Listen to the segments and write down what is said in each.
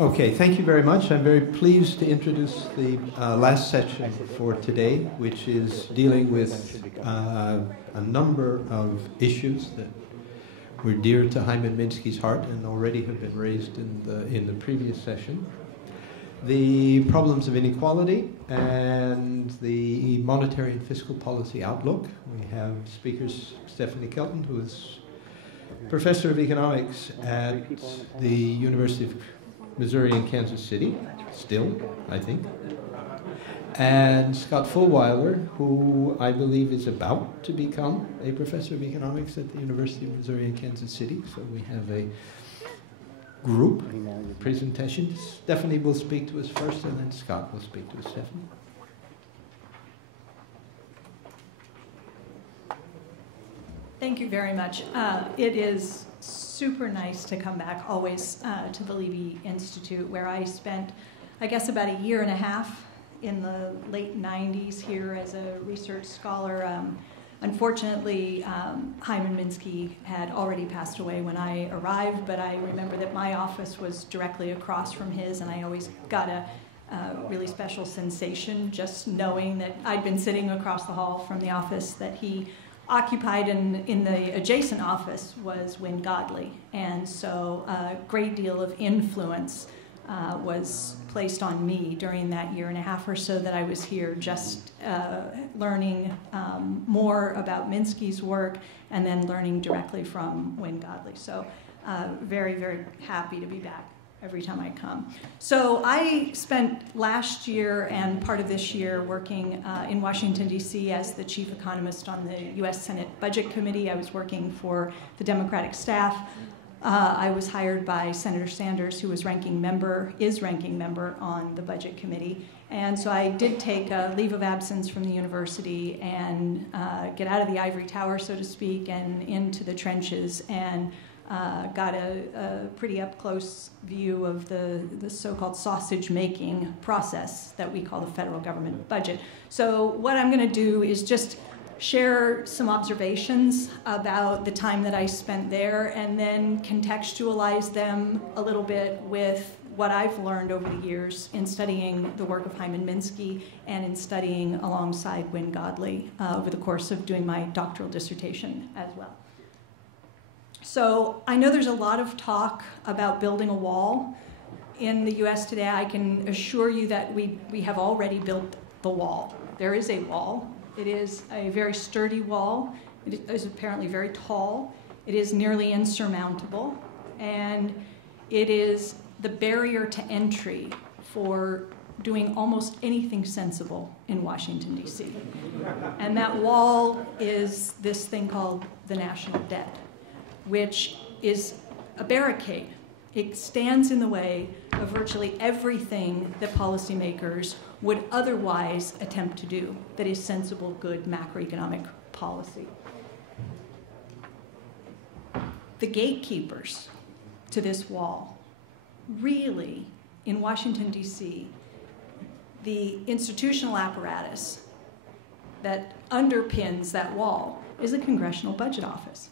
Okay, thank you very much. I'm very pleased to introduce the last section for today, which is dealing with a number of issues that were dear to Hyman Minsky's heart and already have been raised in the previous session. The problems of inequality and the monetary and fiscal policy outlook. We have speakers Stephanie Kelton, who is professor of economics at the University of Missouri in Kansas City, still, I think. And Scott Fullwiler, who I believe is about to become a professor of economics at the University of Missouri in Kansas City. So we have a group presentation. Stephanie will speak to us first, and then Scott will speak to us. Stephanie. Thank you very much. It is super nice to come back always to the Levy Institute, where I spent, I guess, about a year and a half in the late 90s here as a research scholar. Unfortunately, Hyman Minsky had already passed away when I arrived, but I remember that my office was directly across from his, and I always got a really special sensation just knowing that I'd been sitting across the hall from the office that he occupied, in the adjacent office was Wynne Godley, and so a great deal of influence was placed on me during that year and a half or so that I was here, just learning more about Minsky's work and then learning directly from Wynne Godley. So very, very happy to be back every time I come. So I spent last year and part of this year working in Washington, D.C. as the chief economist on the U.S. Senate Budget Committee. I was working for the Democratic staff. I was hired by Senator Sanders, who is ranking member on the Budget Committee. And so I did take a leave of absence from the university and get out of the ivory tower, so to speak, and into the trenches, and got a pretty up-close view of the so-called sausage-making process that we call the federal government budget. So what I'm going to do is just share some observations about the time that I spent there and then contextualize them a little bit with what I've learned over the years in studying the work of Hyman Minsky and in studying alongside Wynne Godley over the course of doing my doctoral dissertation as well. So I know there's a lot of talk about building a wall in the US today. I can assure you that we have already built the wall. There is a wall. It is a very sturdy wall. It is apparently very tall. It is nearly insurmountable. And it is the barrier to entry for doing almost anything sensible in Washington, D.C. And that wall is this thing called the national debt, which is a barricade. It stands in the way of virtually everything that policymakers would otherwise attempt to do that is sensible, good macroeconomic policy. The gatekeepers to this wall, really, in Washington, D.C., the institutional apparatus that underpins that wall is the Congressional Budget Office.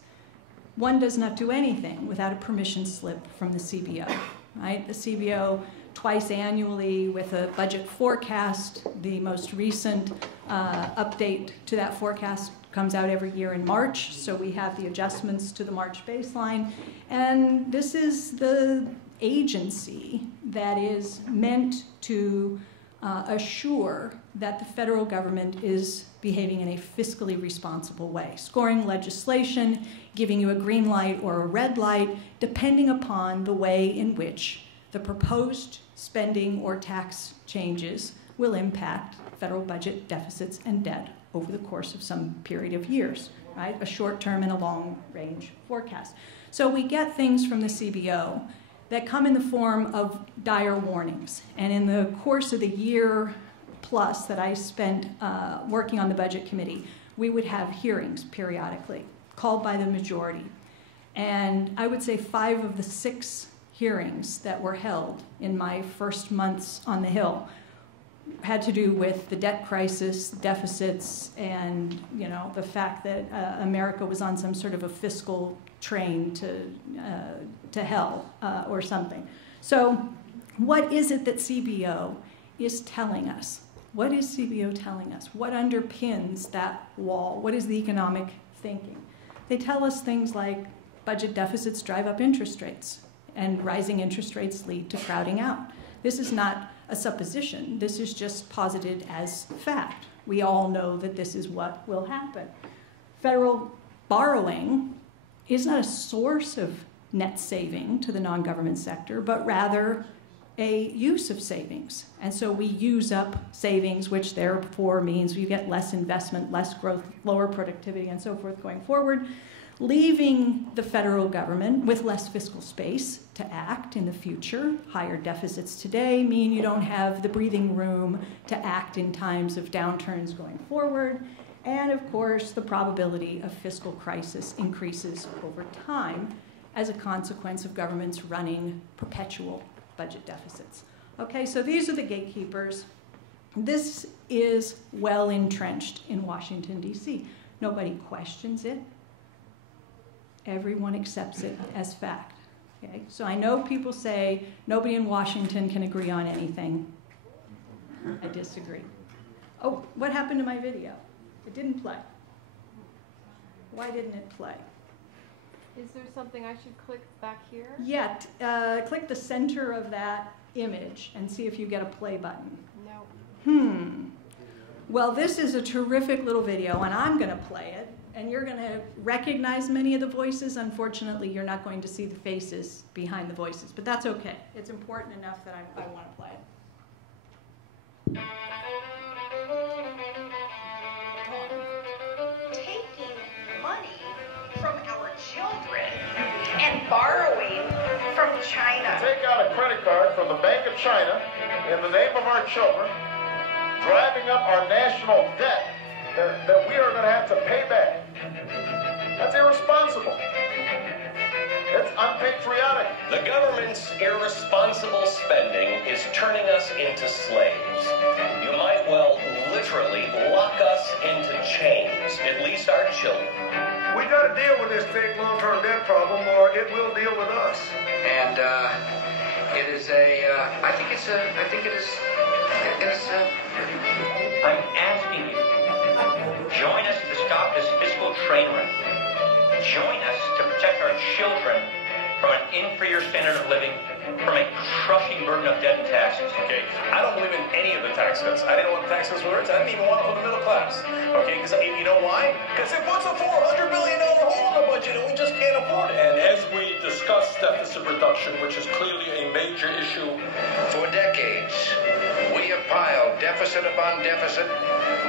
One does not do anything without a permission slip from the CBO, right? The CBO twice annually with a budget forecast. The most recent update to that forecast comes out every year in March, so we have the adjustments to the March baseline. And this is the agency that is meant to assure that the federal government is behaving in a fiscally responsible way, scoring legislation, giving you a green light or a red light, depending upon the way in which the proposed spending or tax changes will impact federal budget deficits and debt over the course of some period of years, right? A short-term and a long-range forecast. So we get things from the CBO that come in the form of dire warnings. And in the course of the year plus that I spent working on the Budget Committee, we would have hearings periodically, called by the majority. And I would say 5 of the 6 hearings that were held in my first months on the Hill had to do with the debt crisis, deficits, and the fact that America was on some sort of a fiscal train to hell or something. So What is it that CBO is telling us? What is CBO telling us? What underpins that wall? What is the economic thinking? They tell us things like budget deficits drive up interest rates, and rising interest rates lead to crowding out. This is not a supposition. This is just posited as fact. We all know that this is what will happen. Federal borrowing is not a source of net saving to the non-government sector, but rather a use of savings. And so we use up savings, which therefore means you get less investment, less growth, lower productivity, and so forth going forward, leaving the federal government with less fiscal space to act in the future. Higher deficits today mean you don't have the breathing room to act in times of downturns going forward. And of course, the probability of fiscal crisis increases over time as a consequence of governments running perpetual budget deficits. Okay, so these are the gatekeepers. This is well entrenched in Washington, D.C. Nobody questions it. Everyone accepts it as fact. Okay? So I know people say nobody in Washington can agree on anything. I disagree. Oh, what happened to my video? It didn't play. Why didn't it play? Is there something I should click back here? Yeah, click the center of that image and see if you get a play button. No. Well, this is a terrific little video, and I'm going to play it. And you're going to recognize many of the voices. Unfortunately, you're not going to see the faces behind the voices, but that's okay. It's important enough that I want to play it. Taking money from our children and borrowing from China. Take out a credit card from the Bank of China in the name of our children, driving up our national debt that we are going to have to pay back. That's irresponsible. It's unpatriotic. The government's irresponsible spending is turning us into slaves. You might well literally lock us into chains, at least our children. We got to deal with this big long-term debt problem, or it will deal with us. And it is I think it is. I'm asking you, join us to stop this fiscal train wreck. Join us to protect our children from an inferior standard of living, from a crushing burden of debt and taxes. Okay, I don't believe in any of the tax cuts. I didn't want the tax cuts for the rich. I didn't even want it for the middle class. Okay, because you know why? Because it puts a $400 billion hole in the budget and we just can't afford it. And as we discuss deficit reduction, which is clearly a major issue. For decades, we have piled deficit upon deficit,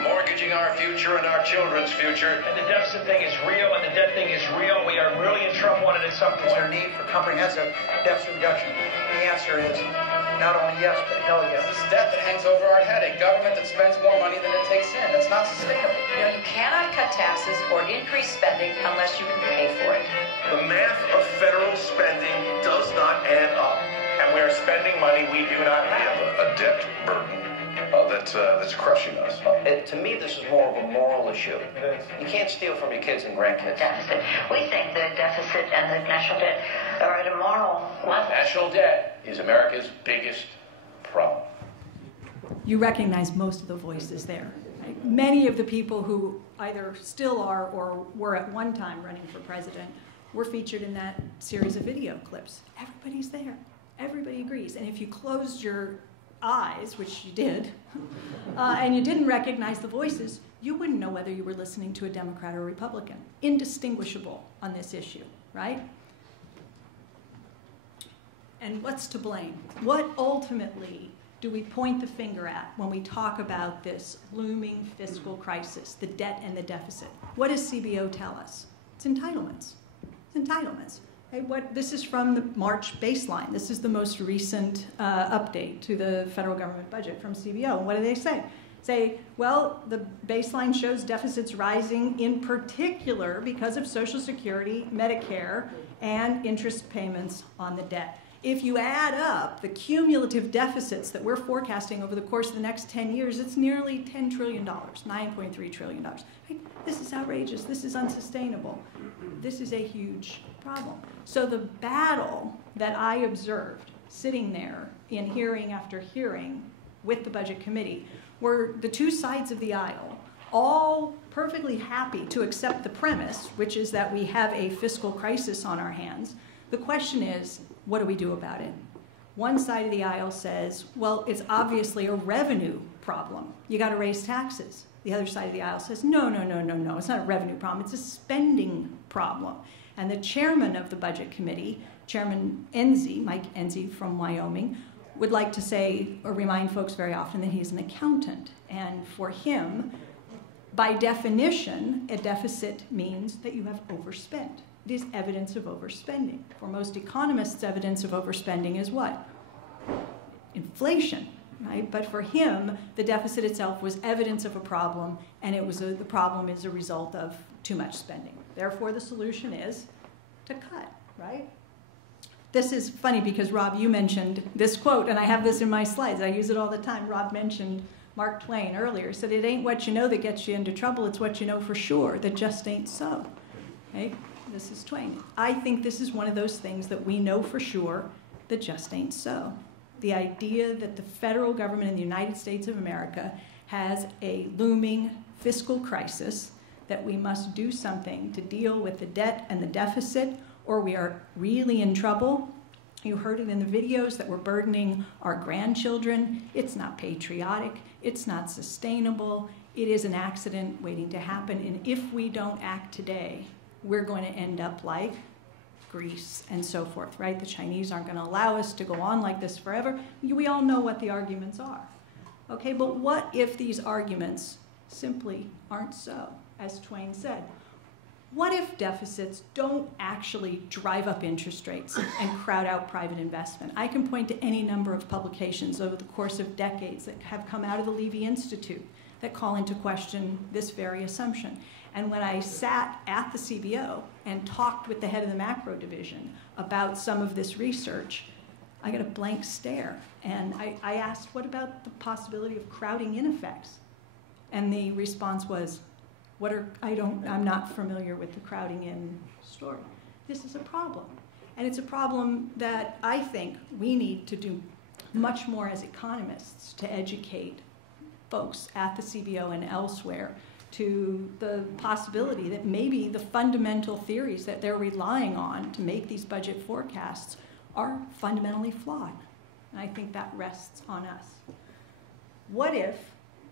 mortgaging our future and our children's future. And the deficit thing is real, and the debt thing is real. We are really in trouble, and at some point. Is there a need for comprehensive deficit reduction? The answer is not only yes, but hell yes. This debt that hangs over our head, a government that spends more money than it takes in. That's not sustainable. You know, you cannot cut taxes or increase spending unless you can pay for it. The math of federal spending does not add up. And we are spending money we do not have. A debt burden that's crushing us. To me, this is more of a moral issue. You can't steal from your kids and grandkids. Deficit. We think the deficit and the national debt are at a moral level. National debt is America's biggest problem. You recognize most of the voices there. Right? Many of the people who either still are or were at one time running for president were featured in that series of video clips. Everybody's there. Everybody agrees. And if you closed your eyes, which you did, and you didn't recognize the voices, you wouldn't know whether you were listening to a Democrat or a Republican. Indistinguishable on this issue, right? And what's to blame? What ultimately do we point the finger at when we talk about this looming fiscal crisis, the debt and the deficit? What does CBO tell us? It's entitlements. It's entitlements. Hey, this is from the March baseline. This is the most recent update to the federal government budget from CBO. And what do they say? Say, well, the baseline shows deficits rising in particular because of Social Security, Medicare, and interest payments on the debt. If you add up the cumulative deficits that we're forecasting over the course of the next 10 years, it's nearly $10 trillion, $9.3 trillion. Right? This is outrageous. This is unsustainable. This is a huge problem. So the battle that I observed sitting there in hearing after hearing with the Budget Committee, were the two sides of the aisle all perfectly happy to accept the premise, which is that we have a fiscal crisis on our hands. The question is, what do we do about it? One side of the aisle says, well, it's obviously a revenue problem. You got to raise taxes. The other side of the aisle says, no, it's not a revenue problem, it's a spending problem. And the chairman of the Budget Committee, Chairman Enzi, Mike Enzi from Wyoming, would like to say, or remind folks very often, that he's an accountant. And for him, by definition, a deficit means that you have overspent. It is evidence of overspending. For most economists, evidence of overspending is what? Inflation, right? But for him, the deficit itself was evidence of a problem, and it was the problem is a result of too much spending. Therefore, the solution is to cut, right? This is funny because, Rob, you mentioned this quote, and I have this in my slides. I use it all the time. Rob mentioned Mark Twain earlier. He said, it ain't what you know that gets you into trouble, it's what you know for sure that just ain't so. Okay? This is Twain. I think this is one of those things that we know for sure that just ain't so. The idea that the federal government in the United States of America has a looming fiscal crisis, that we must do something to deal with the debt and the deficit, or we are really in trouble. You heard it in the videos that we're burdening our grandchildren. It's not patriotic. It's not sustainable. It is an accident waiting to happen. And if we don't act today, we're going to end up like Greece and so forth, right? The Chinese aren't going to allow us to go on like this forever. We all know what the arguments are. Okay, but what if these arguments simply aren't so, as Twain said? What if deficits don't actually drive up interest rates and crowd out private investment? I can point to any number of publications over the course of decades that have come out of the Levy Institute that call into question this very assumption. And when I sat at the CBO and talked with the head of the macro division about some of this research, I got a blank stare. And I asked, what about the possibility of crowding in effects? And the response was, I'm not familiar with the crowding in story. This is a problem. And it's a problem that I think we need to do much more as economists to educate folks at the CBO and elsewhere to the possibility that maybe the fundamental theories that they're relying on to make these budget forecasts are fundamentally flawed. And I think that rests on us. What if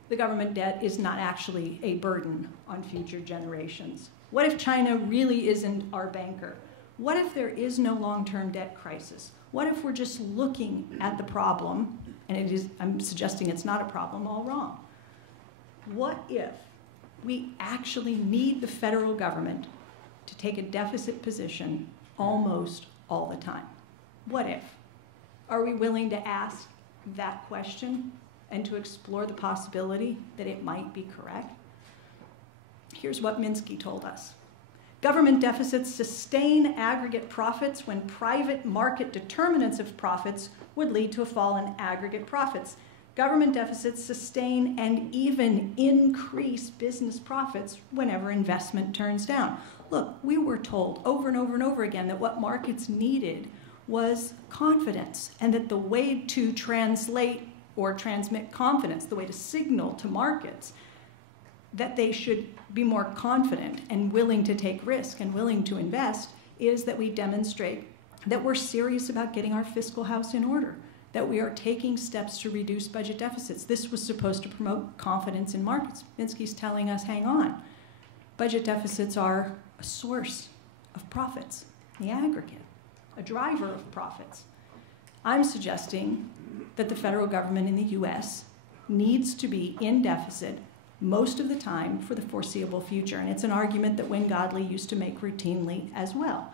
the government debt is not actually a burden on future generations? What if China really isn't our banker? What if there is no long-term debt crisis? What if we're just looking at the problem, and I'm suggesting it's not a problem, all wrong? What if we actually need the federal government to take a deficit position almost all the time? What if? Are we willing to ask that question and to explore the possibility that it might be correct? Here's what Minsky told us. Government deficits sustain aggregate profits when private market determinants of profits would lead to a fall in aggregate profits. Government deficits sustain and even increase business profits whenever investment turns down. Look, we were told over and over and over again that what markets needed was confidence, and that the way to translate or transmit confidence, the way to signal to markets that they should be more confident and willing to take risk and willing to invest, is that we demonstrate that we're serious about getting our fiscal house in order, that we are taking steps to reduce budget deficits. This was supposed to promote confidence in markets. Minsky's telling us, hang on. Budget deficits are a source of profits in the aggregate, a driver of profits. I'm suggesting that the federal government in the US needs to be in deficit most of the time for the foreseeable future. And it's an argument that Wayne Godley used to make routinely as well.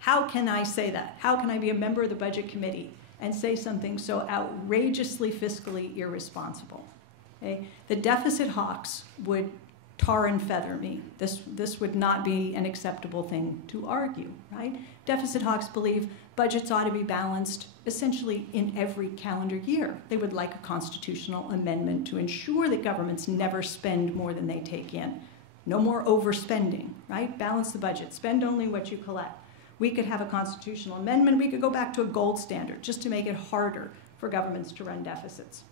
How can I say that? How can I be a member of the Budget Committee and say something so outrageously fiscally irresponsible? Okay? The deficit hawks would tar and feather me. This would not be an acceptable thing to argue, right? Deficit hawks believe budgets ought to be balanced essentially in every calendar year. They would like a constitutional amendment to ensure that governments never spend more than they take in. No more overspending, right? Balance the budget. Spend only what you collect. We could have a constitutional amendment. We could go back to a gold standard just to make it harder for governments to run deficits.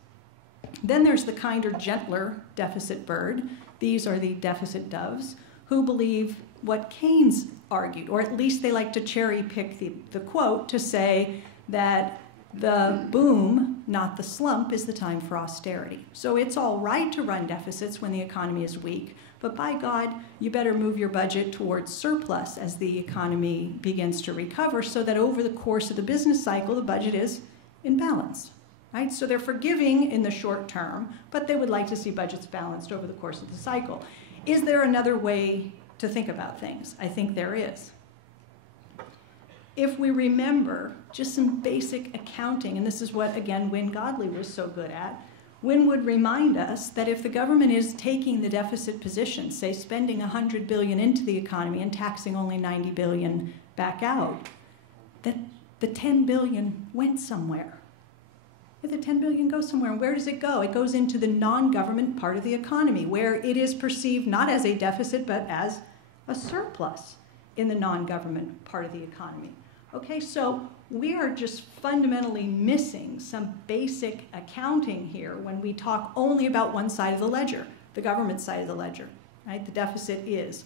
Then there's the kinder, gentler deficit bird. These are the deficit doves who believe what Keynes argued, or at least they like to cherry pick the quote to say that the boom, not the slump, is the time for austerity. So it's all right to run deficits when the economy is weak, but by God, you better move your budget towards surplus as the economy begins to recover so that over the course of the business cycle, the budget is in balance. Right? So they're forgiving in the short term, but they would like to see budgets balanced over the course of the cycle. Is there another way to think about things? I think there is. If we remember just some basic accounting, and this is what, again, Wynne Godley was so good at, Wynne would remind us that if the government is taking the deficit position, say spending $100 billion into the economy and taxing only $90 billion back out, that the $10 billion went somewhere. The $10 billion goes somewhere, and where does it go? It goes into the non-government part of the economy, where it is perceived not as a deficit, but as a surplus in the non-government part of the economy. Okay, so we are just fundamentally missing some basic accounting here when we talk only about one side of the ledger, the government side of the ledger, right? The deficit is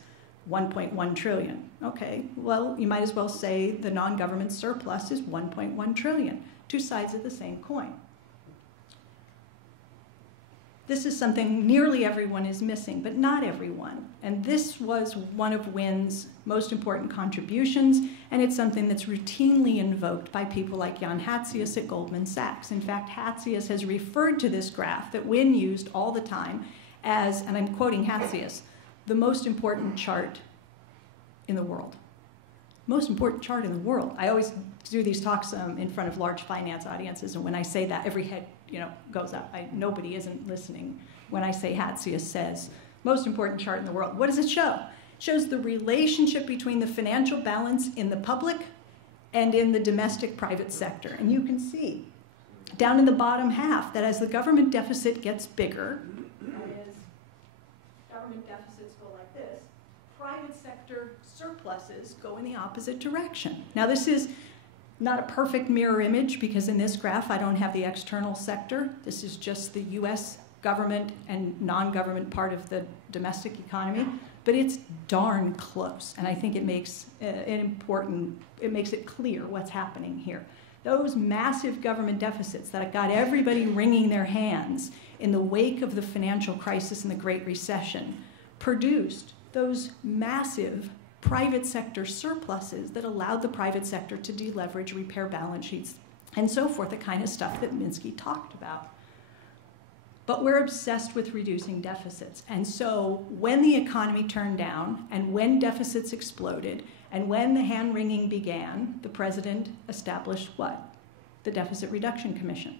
1.1 trillion. Okay, well, you might as well say the non-government surplus is 1.1 trillion. Two sides of the same coin. This is something nearly everyone is missing, but not everyone. And this was one of Wynne's most important contributions, and it's something that's routinely invoked by people like Jan Hatzius at Goldman Sachs. In fact, Hatzius has referred to this graph that Wynne used all the time as, and I'm quoting Hatzius, the most important chart in the world. Most important chart in the world. I always do these talks in front of large finance audiences, and when I say that, every head goes up. Nobody isn't listening when I say Hatzius says, most important chart in the world. What does it show? It shows the relationship between the financial balance in the public and in the domestic private sector. And you can see down in the bottom half that as the government deficit gets bigger, that is, government deficits go like this, private sector surpluses go in the opposite direction. Now this is not a perfect mirror image because in this graph I don't have the external sector. This is just the US government and non-government part of the domestic economy, but it's darn close. And I think it makes it makes it clear what's happening here. Those massive government deficits that got everybody wringing their hands in the wake of the financial crisis and the Great Recession produced those massive private sector surpluses that allowed the private sector to deleverage, repair balance sheets, and so forth, the kind of stuff that Minsky talked about. But we're obsessed with reducing deficits. And so when the economy turned down, and when deficits exploded, and when the hand-wringing began, the president established what? The Deficit Reduction Commission.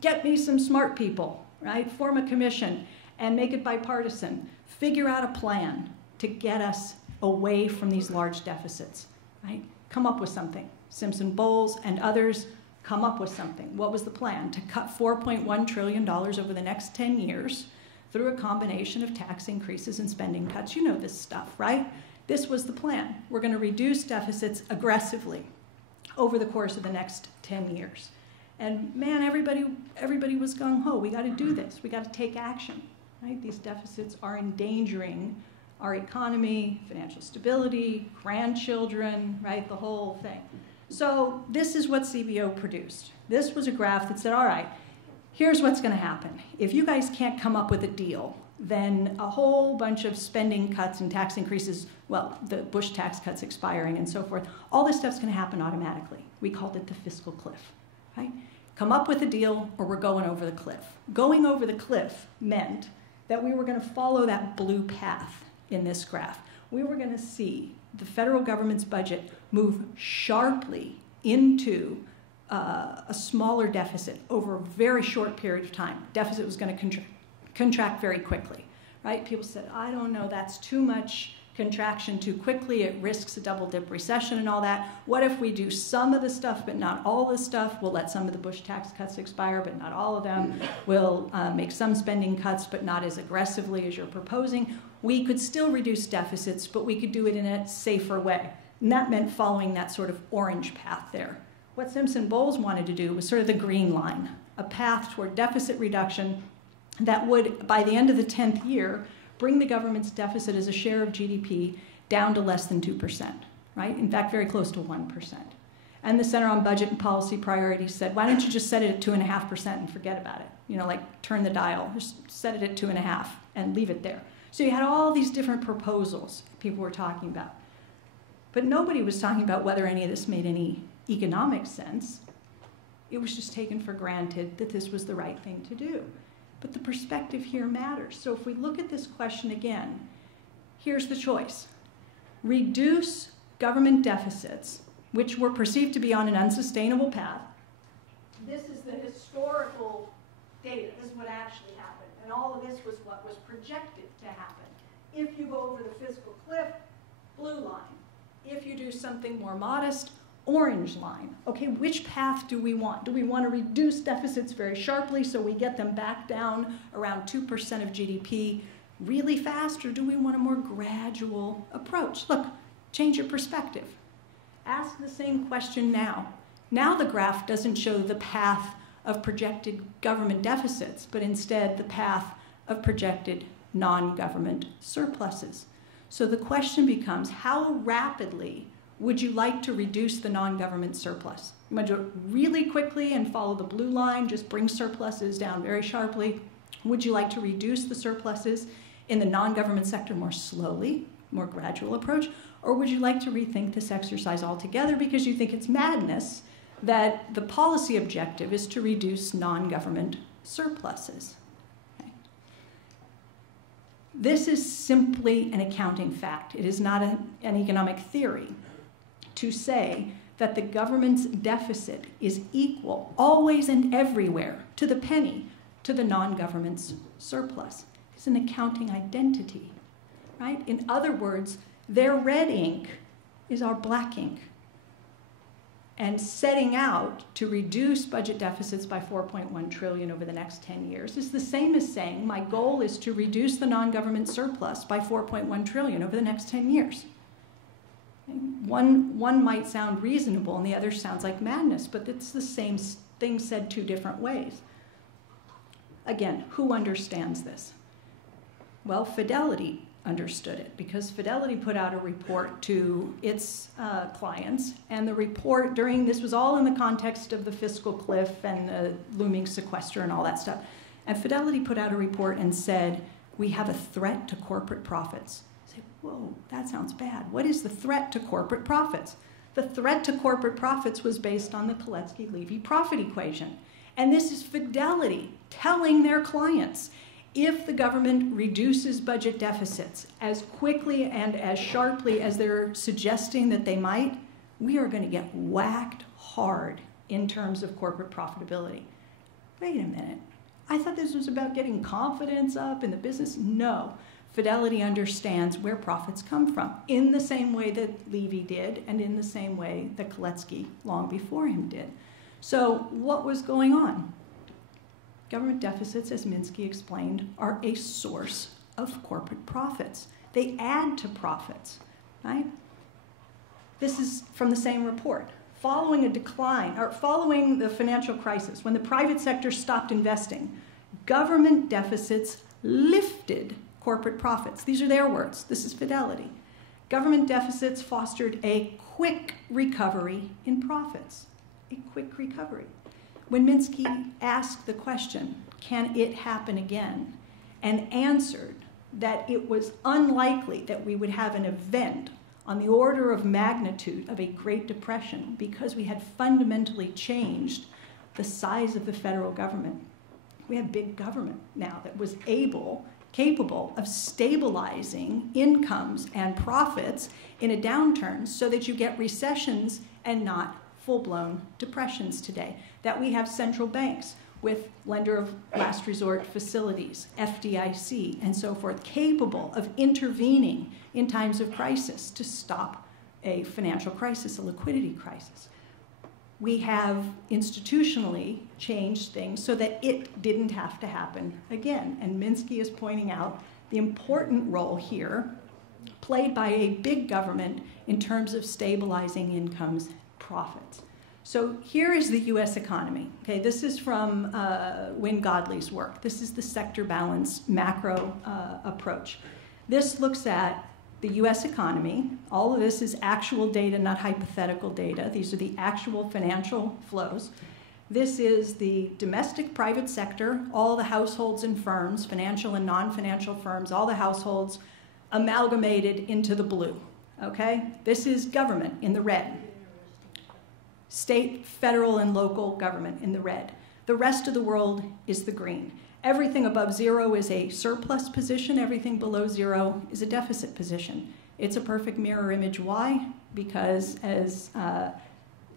Get me some smart people, right? Form a commission and make it bipartisan. Figure out a plan to get us away from these large deficits, right? Come up with something. Simpson-Bowles and others come up with something. What was the plan? To cut $4.1 trillion over the next 10 years through a combination of tax increases and spending cuts. You know this stuff, right? This was the plan. We're going to reduce deficits aggressively over the course of the next 10 years. And man, everybody was gung-ho. We got to do this. We got to take action, right? These deficits are endangering our economy, financial stability, grandchildren, right, the whole thing. So this is what CBO produced. This was a graph that said, all right, here's what's going to happen. If you guys can't come up with a deal, then a whole bunch of spending cuts and tax increases, well, the Bush tax cuts expiring and so forth, all this stuff's going to happen automatically. We called it the fiscal cliff, right? Come up with a deal or we're going over the cliff. Going over the cliff meant that we were going to follow that blue path in this graph. We were going to see the federal government's budget move sharply into a smaller deficit over a very short period of time. Deficit was going to contract very quickly, right? People said, I don't know, that's too much contraction too quickly. It risks a double-dip recession and all that. What if we do some of the stuff but not all the stuff? We'll let some of the Bush tax cuts expire but not all of them. We'll make some spending cuts but not as aggressively as you're proposing. We could still reduce deficits, but we could do it in a safer way. And that meant following that sort of orange path there. What Simpson-Bowles wanted to do was sort of the green line, a path toward deficit reduction that would, by the end of the 10th year, bring the government's deficit as a share of GDP down to less than 2%, right? In fact, very close to 1%. And the Center on Budget and Policy Priorities said, why don't you just set it at 2.5% and forget about it? You know, like turn the dial, just set it at 2.5 and leave it there. So you had all these different proposals people were talking about. But nobody was talking about whether any of this made any economic sense. It was just taken for granted that this was the right thing to do. But the perspective here matters. So if we look at this question again, here's the choice. Reduce government deficits, which were perceived to be on an unsustainable path. This is the historical data. This is what actually happened. And all of this was what was projected to happen. If you go over the fiscal cliff, blue line. If you do something more modest, orange line. Okay, which path do we want? Do we want to reduce deficits very sharply so we get them back down around 2% of GDP really fast, or do we want a more gradual approach? Look, change your perspective. Ask the same question now. Now the graph doesn't show the path of projected government deficits, but instead the path of projected non-government surpluses. So the question becomes, how rapidly would you like to reduce the non-government surplus? You want to do it really quickly and follow the blue line, just bring surpluses down very sharply? Would you like to reduce the surpluses in the non-government sector more slowly, more gradual approach? Or would you like to rethink this exercise altogether because you think it's madness that the policy objective is to reduce non-government surpluses? Okay. This is simply an accounting fact. It is not an economic theory to say that the government's deficit is equal always and everywhere to the penny to the non-government's surplus. It's an accounting identity, right? In other words, their red ink is our black ink. And setting out to reduce budget deficits by 4.1 trillion over the next 10 years is the same as saying my goal is to reduce the non-government surplus by 4.1 trillion over the next 10 years. One might sound reasonable and the other sounds like madness, but it's the same thing said two different ways. Again, who understands this? Well, Fidelity understood it because Fidelity put out a report to its clients, and the report this was all in the context of the fiscal cliff and the looming sequester and all that stuff. And Fidelity put out a report and said, we have a threat to corporate profits. I say, whoa, that sounds bad. What is the threat to corporate profits? The threat to corporate profits was based on the Levy profit equation. And this is Fidelity telling their clients, if the government reduces budget deficits as quickly and as sharply as they're suggesting that they might, we are going to get whacked hard in terms of corporate profitability. Wait a minute. I thought this was about getting confidence up in the business. No. Fidelity understands where profits come from in the same way that Levy did and in the same way that Kelton long before him did. So what was going on? Government deficits, as Minsky explained, are a source of corporate profits. They add to profits, right? This is from the same report. Following a decline, or following the financial crisis, when the private sector stopped investing, government deficits lifted corporate profits. These are their words. This is Fidelity. Government deficits fostered a quick recovery in profits. A quick recovery. When Minsky asked the question, can it happen again, and answered that it was unlikely that we would have an event on the order of magnitude of a Great Depression because we had fundamentally changed the size of the federal government. We had big government now that was capable of stabilizing incomes and profits in a downturn so that you get recessions and not full-blown depressions today. That we have central banks with lender of last resort facilities, FDIC, and so forth, capable of intervening in times of crisis to stop a financial crisis, a liquidity crisis. We have institutionally changed things so that it didn't have to happen again. And Minsky is pointing out the important role here played by a big government in terms of stabilizing incomes, profits. So here is the US economy. Okay, this is from Wynne Godley's work. This is the sector balance macro approach. This looks at the US economy. All of this is actual data, not hypothetical data. These are the actual financial flows. This is the domestic private sector, all the households and firms, financial and non-financial firms, all the households amalgamated into the blue, okay? This is government in the red. State, federal, and local government in the red. The rest of the world is the green. Everything above zero is a surplus position. Everything below zero is a deficit position. It's a perfect mirror image. Why? Because as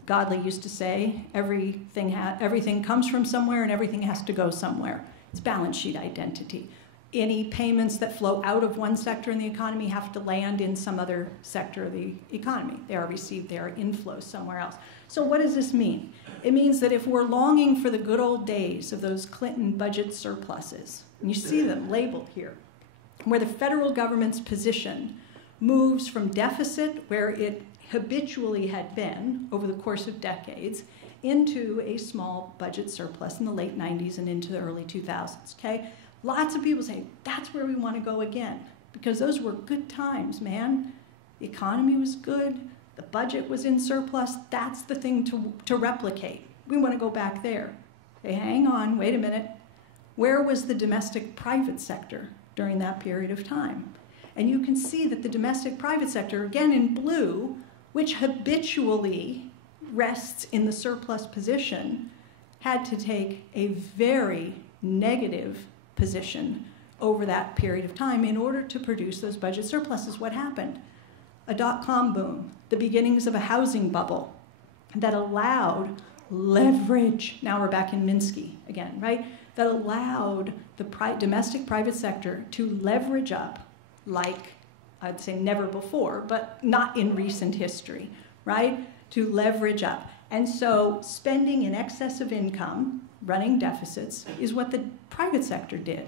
Godley used to say, everything comes from somewhere and everything has to go somewhere. It's balance sheet identity. Any payments that flow out of one sector in the economy have to land in some other sector of the economy. They are received, they are inflows somewhere else. So what does this mean? It means that if we're longing for the good old days of those Clinton budget surpluses, and you see them labeled here, where the federal government's position moves from deficit, where it habitually had been over the course of decades, into a small budget surplus in the late 90s and into the early 2000s, okay? Lots of people say, that's where we want to go again, because those were good times, man. The economy was good, the budget was in surplus, that's the thing to replicate. We want to go back there. Okay, hang on, wait a minute. Where was the domestic private sector during that period of time? And you can see that the domestic private sector, again in blue, which habitually rests in the surplus position, had to take a very negative position over that period of time in order to produce those budget surpluses. What happened? A dot-com boom, the beginnings of a housing bubble that allowed leverage. Now we're back in Minsky again, right? That allowed the domestic private sector to leverage up like, I'd say never before, but not in recent history, right? To leverage up. And so spending in excess of income, running deficits, is what the private sector did.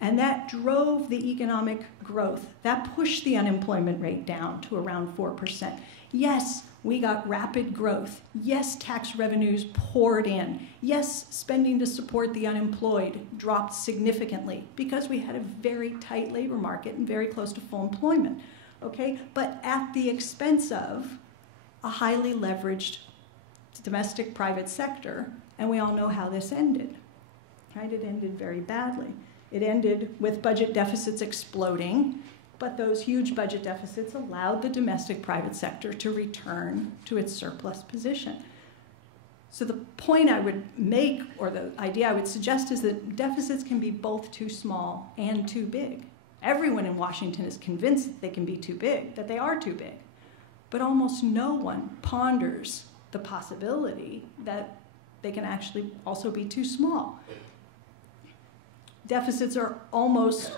And that drove the economic growth. That pushed the unemployment rate down to around 4%. Yes, we got rapid growth. Yes, tax revenues poured in. Yes, spending to support the unemployed dropped significantly because we had a very tight labor market and very close to full employment, okay? But at the expense of a highly leveraged domestic private sector, and we all know how this ended, right? It ended very badly. It ended with budget deficits exploding, but those huge budget deficits allowed the domestic private sector to return to its surplus position. So the point I would make, or the idea I would suggest, is that deficits can be both too small and too big. Everyone in Washington is convinced that they can be too big, that they are too big. But almost no one ponders the possibility that they can actually also be too small. Deficits are almost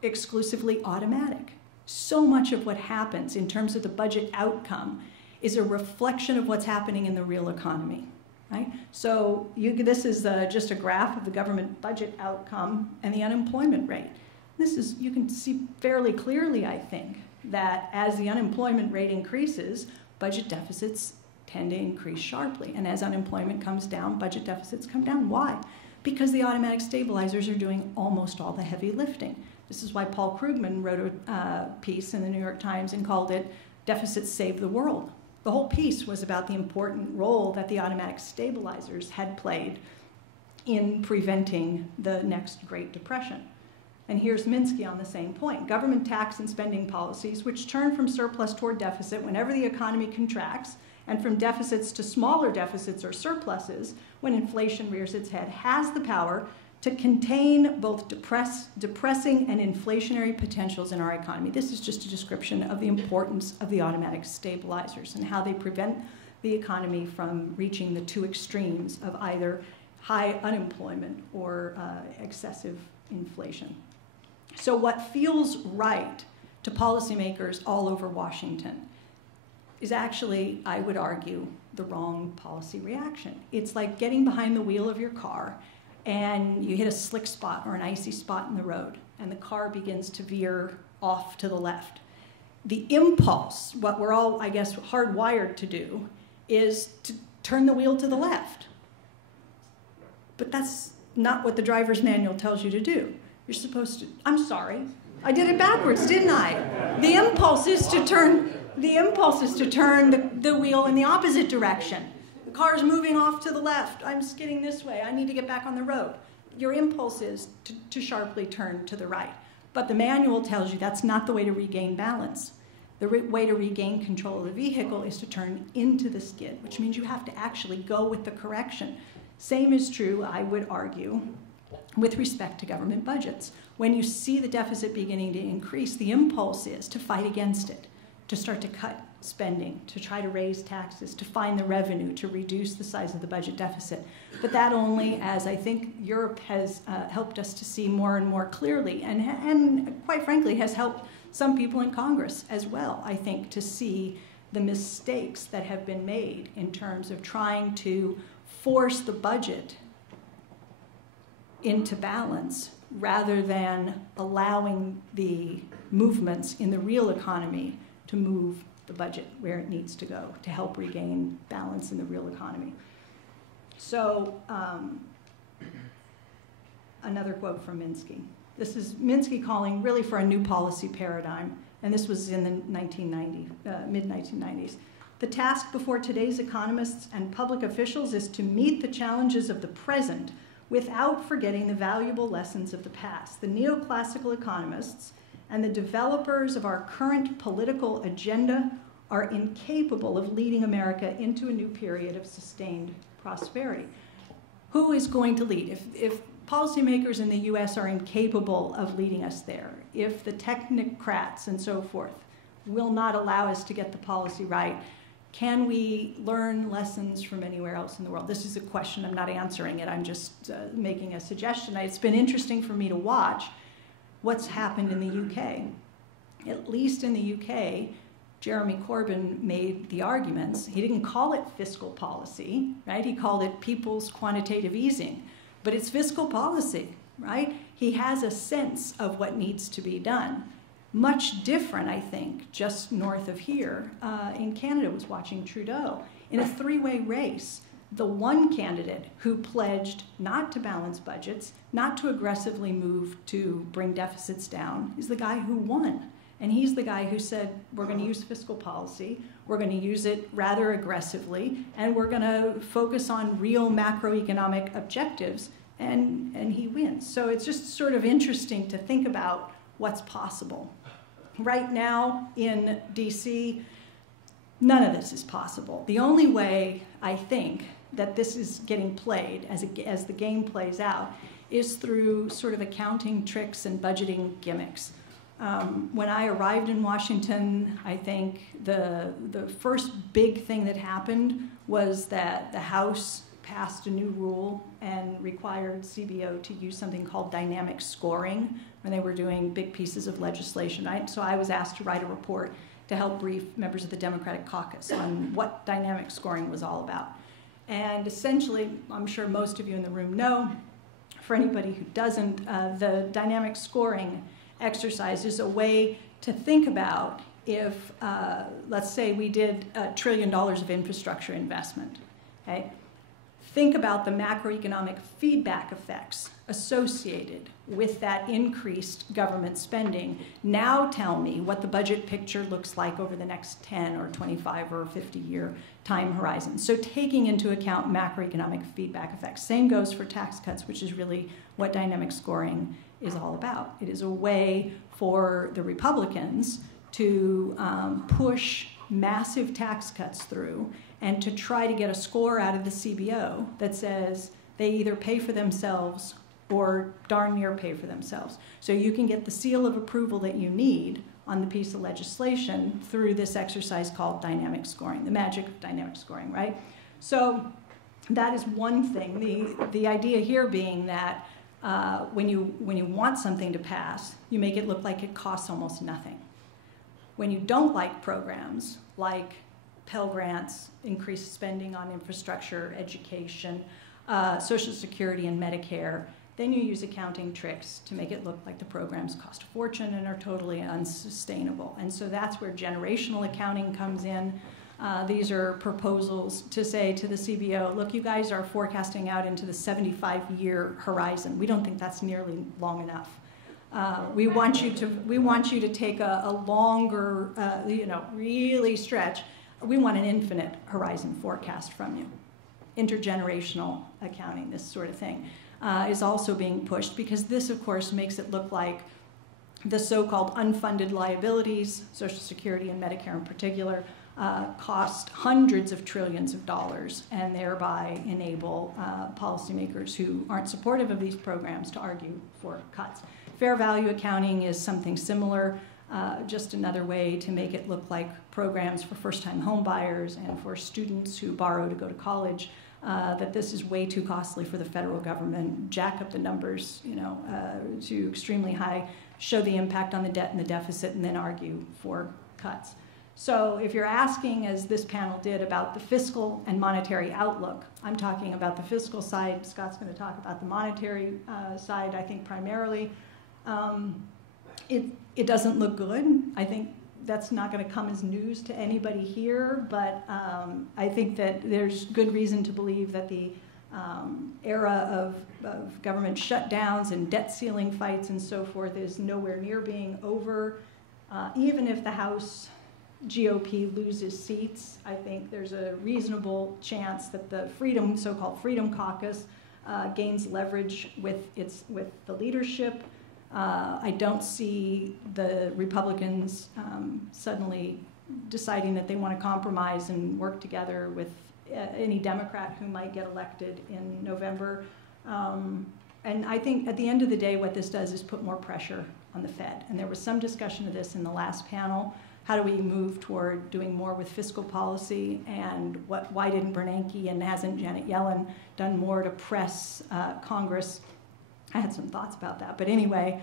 exclusively automatic. So much of what happens in terms of the budget outcome is a reflection of what's happening in the real economy, right? So this is just a graph of the government budget outcome and the unemployment rate. This is, you can see fairly clearly, I think, that as the unemployment rate increases, budget deficits tend to increase sharply. And as unemployment comes down, budget deficits come down. Why? Because the automatic stabilizers are doing almost all the heavy lifting. This is why Paul Krugman wrote a piece in the New York Times and called it "Deficits Save the World." The whole piece was about the important role that the automatic stabilizers had played in preventing the next Great Depression. And here's Minsky on the same point. Government tax and spending policies, which turn from surplus toward deficit whenever the economy contracts, and from deficits to smaller deficits or surpluses when inflation rears its head, has the power to contain both depressing and inflationary potentials in our economy. This is just a description of the importance of the automatic stabilizers and how they prevent the economy from reaching the two extremes of either high unemployment or excessive inflation. So what feels right to policymakers all over Washington is actually, I would argue, the wrong policy reaction. It's like getting behind the wheel of your car and you hit a slick spot or an icy spot in the road and the car begins to veer off to the left. the impulse, what we're all, I guess, hardwired to do, is to turn the wheel to the left. But that's not what the driver's manual tells you to do. You're supposed to, I'm sorry, I did it backwards, didn't I? The impulse is to turn the wheel in the opposite direction. The car's moving off to the left. I'm skidding this way. I need to get back on the road. Your impulse is to sharply turn to the right. But the manual tells you that's not the way to regain balance. The way to regain control of the vehicle is to turn into the skid, which means you have to actually go with the correction. Same is true, I would argue, with respect to government budgets. When you see the deficit beginning to increase, the impulse is to fight against it, to start to cut spending, to try to raise taxes, to find the revenue, to reduce the size of the budget deficit. But that only, as I think Europe has helped us to see more and more clearly, and quite frankly has helped some people in Congress as well, I think, to see the mistakes that have been made in terms of trying to force the budget into balance rather than allowing the movements in the real economy to move the budget where it needs to go to help regain balance in the real economy. So another quote from Minsky. This is Minsky calling really for a new policy paradigm, and this was in the mid-1990s. The task before today's economists and public officials is to meet the challenges of the present without forgetting the valuable lessons of the past. The neoclassical economists and the developers of our current political agenda are incapable of leading America into a new period of sustained prosperity. Who is going to lead? If policymakers in the US are incapable of leading us there, if the technocrats and so forth will not allow us to get the policy right, can we learn lessons from anywhere else in the world? This is a question, I'm not answering it, I'm just making a suggestion. It's been interesting for me to watch what's happened in the UK. At least in the UK, Jeremy Corbyn made the arguments. He didn't call it fiscal policy, right? He called it people's quantitative easing. But it's fiscal policy, right? He has a sense of what needs to be done. Much different, I think, just north of here in Canada was watching Trudeau. In a three-way race, the one candidate who pledged not to balance budgets, not to aggressively move to bring deficits down, is the guy who won. And he's the guy who said, we're going to use fiscal policy, we're going to use it rather aggressively, and we're going to focus on real macroeconomic objectives, and he wins. So it's just sort of interesting to think about what's possible. Right now in DC, none of this is possible. The only way, I think, that this is getting played as the game plays out is through sort of accounting tricks and budgeting gimmicks. When I arrived in Washington, I think the first big thing that happened was that the House passed a new rule and required CBO to use something called dynamic scoring when they were doing big pieces of legislation, right? So I was asked to write a report to help brief members of the Democratic caucus on what dynamic scoring was all about. And essentially, I'm sure most of you in the room know, for anybody who doesn't, the dynamic scoring exercise is a way to think about if, let's say we did $1 trillion of infrastructure investment, okay? Think about the macroeconomic feedback effects associated with that increased government spending. Now tell me what the budget picture looks like over the next 10 or 25 or 50-year time horizon. So taking into account macroeconomic feedback effects. Same goes for tax cuts, which is really what dynamic scoring is all about. It is a way for the Republicans to push massive tax cuts through and to try to get a score out of the CBO that says they either pay for themselves or darn near pay for themselves. So you can get the seal of approval that you need on the piece of legislation through this exercise called dynamic scoring, the magic of dynamic scoring, right? So that is one thing. The idea here being that when you want something to pass, you make it look like it costs almost nothing. When you don't like programs like Pell Grants, increased spending on infrastructure, education, Social Security and Medicare, then you use accounting tricks to make it look like the programs cost a fortune and are totally unsustainable. And so that's where generational accounting comes in. These are proposals to say to the CBO, look, you guys are forecasting out into the 75-year horizon. We don't think that's nearly long enough. We want you to take a longer, really stretch. We want an infinite horizon forecast from you. Intergenerational accounting, this sort of thing, is also being pushed because this, of course, makes it look like the so-called unfunded liabilities, Social Security and Medicare in particular, cost hundreds of trillions of dollars and thereby enable policymakers who aren't supportive of these programs to argue for cuts. Fair value accounting is something similar, just another way to make it look like programs for first-time home buyers and for students who borrow to go to college, that this is way too costly for the federal government, jack up the numbers, to extremely high, show the impact on the debt and the deficit, and then argue for cuts. So if you're asking, as this panel did, about the fiscal and monetary outlook, I'm talking about the fiscal side. Scott's going to talk about the monetary side, I think, primarily. It doesn't look good. I think that's not going to come as news to anybody here, but I think that there's good reason to believe that the era of government shutdowns and debt ceiling fights and so forth is nowhere near being over. Even if the House GOP loses seats, I think there's a reasonable chance that the so-called Freedom Caucus gains leverage with the leadership. I don't see the Republicans suddenly deciding that they want to compromise and work together with any Democrat who might get elected in November. And I think at the end of the day, what this does is put more pressure on the Fed. And there was some discussion of this in the last panel. How do we move toward doing more with fiscal policy, and why didn't Bernanke and hasn't Janet Yellen done more to press Congress? I had some thoughts about that, but anyway,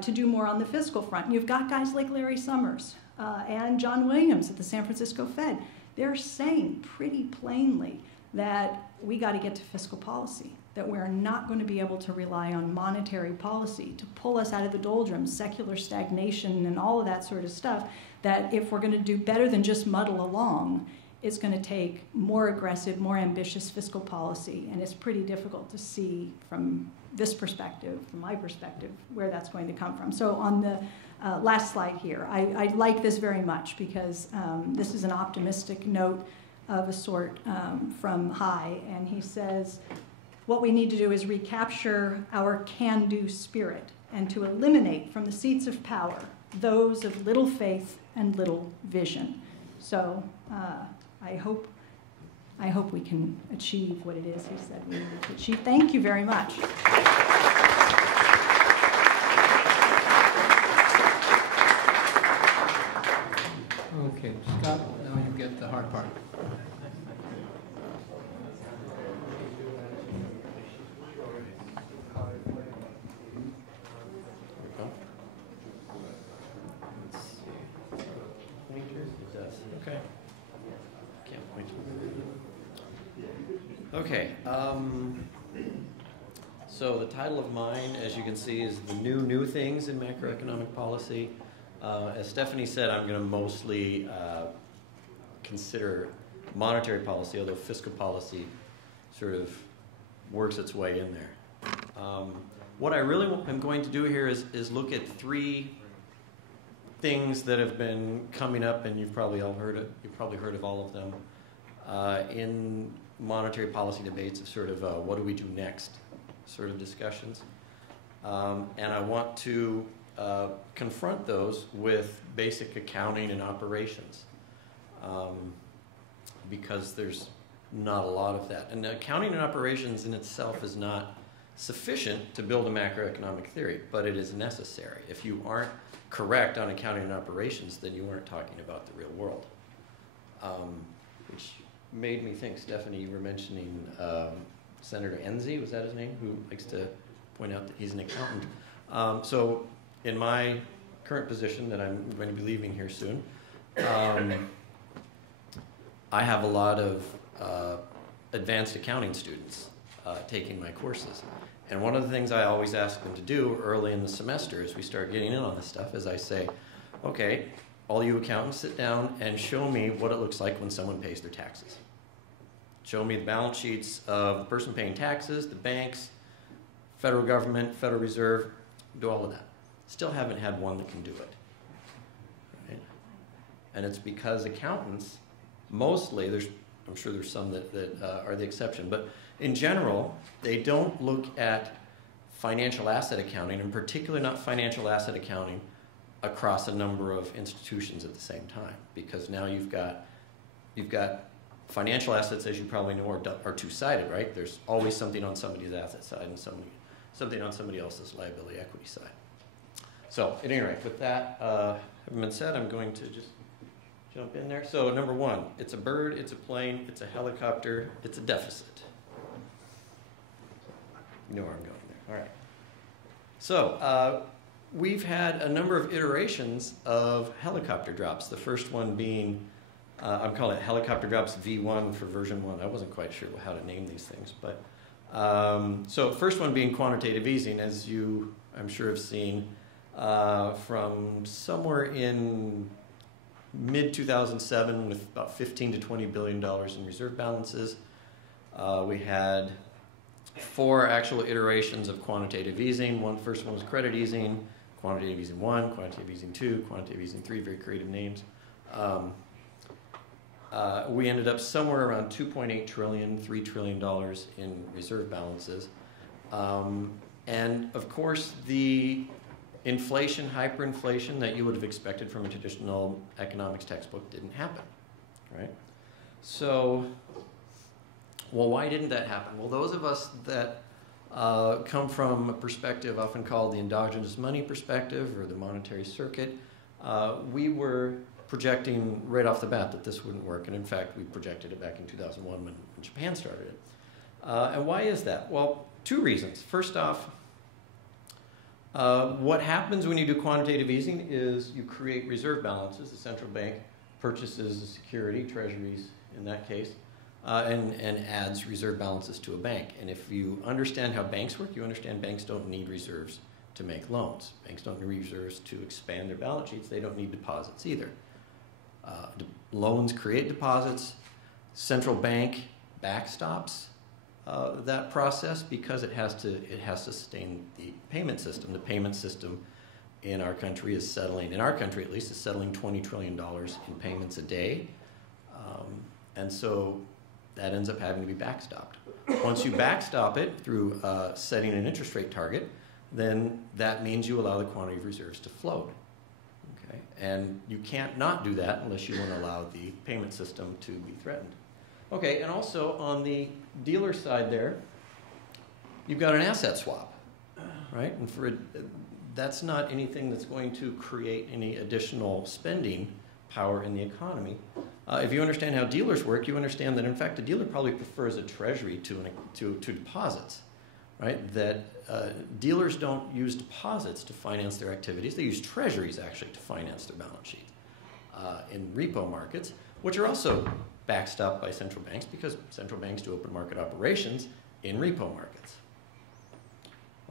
to do more on the fiscal front. You've got guys like Larry Summers and John Williams at the San Francisco Fed. They're saying pretty plainly that we got to get to fiscal policy, that we're not going to be able to rely on monetary policy to pull us out of the doldrums, secular stagnation and all of that sort of stuff, that if we're going to do better than just muddle along, it's going to take more aggressive, more ambitious fiscal policy, and it's pretty difficult to see from this perspective, from my perspective, where that's going to come from. So on the last slide here, I like this very much because this is an optimistic note of a sort from High, and he says, what we need to do is recapture our can-do spirit and to eliminate from the seats of power those of little faith and little vision. So I hope we can achieve what it is he said we need to achieve. Thank you very much. Okay, Scott, now you get the hard part. Okay, so the title of mine, as you can see, is The New Things in Macroeconomic Policy. As Stephanie said, I'm going to mostly consider monetary policy, although fiscal policy sort of works its way in there. What I really am going to do here is look at three things that have been coming up, and you've probably heard of all of them, in monetary policy debates of sort of what do we do next sort of discussions. And I want to confront those with basic accounting and operations because there's not a lot of that. And accounting and operations in itself is not sufficient to build a macroeconomic theory, but it is necessary. If you aren't correct on accounting and operations, then you aren't talking about the real world. Which made me think, Stephanie, you were mentioning Senator Enzi, was that his name, who likes to point out that he's an accountant. So in my current position that I'm going to be leaving here soon, I have a lot of advanced accounting students taking my courses. And one of the things I always ask them to do early in the semester as we start getting in on this stuff is I say, okay, all you accountants sit down and show me what it looks like when someone pays their taxes. Show me the balance sheets of the person paying taxes, the banks, federal government, Federal Reserve, do all of that. Still haven't had one that can do it. Right? And it's because accountants, mostly, I'm sure there's some that are the exception, but in general, they don't look at financial asset accounting, and particularly not financial asset accounting across a number of institutions at the same time, because now you've got financial assets, as you probably know, are two-sided, right? There's always something on somebody's asset side and something on somebody else's liability equity side. So at any rate, with that having been said, I'm going to just jump in there. So number one, it's a bird, it's a plane, it's a helicopter, it's a deficit. You know where I'm going there. All right. So we've had a number of iterations of helicopter drops. The first one being, I'm calling it helicopter drops V1 for version 1. I wasn't quite sure how to name these things. But so first one being quantitative easing, as you, I'm sure, have seen from somewhere in mid-2007 with about $15 to $20 billion in reserve balances. We had 4 actual iterations of quantitative easing. First one was credit easing, quantitative easing 1, quantitative easing 2, quantitative easing 3, very creative names. We ended up somewhere around $2.8 trillion, $3 trillion in reserve balances. And of course, the inflation, hyperinflation that you would have expected from a traditional economics textbook didn't happen, right? So, well, why didn't that happen? Well, those of us that come from a perspective often called the endogenous money perspective or the monetary circuit, we were projecting right off the bat that this wouldn't work. And in fact, we projected it back in 2001 when Japan started it. And why is that? Well, 2 reasons. First off, what happens when you do quantitative easing is you create reserve balances. The central bank purchases a security, treasuries in that case, and adds reserve balances to a bank. And if you understand how banks work, you understand banks don't need reserves to make loans. Banks don't need reserves to expand their balance sheets. They don't need deposits either. Loans create deposits. Central bank backstops that process because it has to sustain the payment system. The payment system in our country is settling, in our country at least, is settling $20 trillion in payments a day. And so that ends up having to be backstopped. Once you backstop it through setting an interest rate target, then that means you allow the quantity of reserves to float. Okay? And you can't not do that unless you want to allow the payment system to be threatened. Okay, and also on the dealer side there, you've got an asset swap, right? And that's not anything that's going to create any additional spending power in the economy. If you understand how dealers work, you understand that in fact a dealer probably prefers a treasury to deposits, right? That dealers don't use deposits to finance their activities. They use treasuries actually to finance their balance sheet in repo markets, which are also backstopped by central banks because central banks do open market operations in repo markets.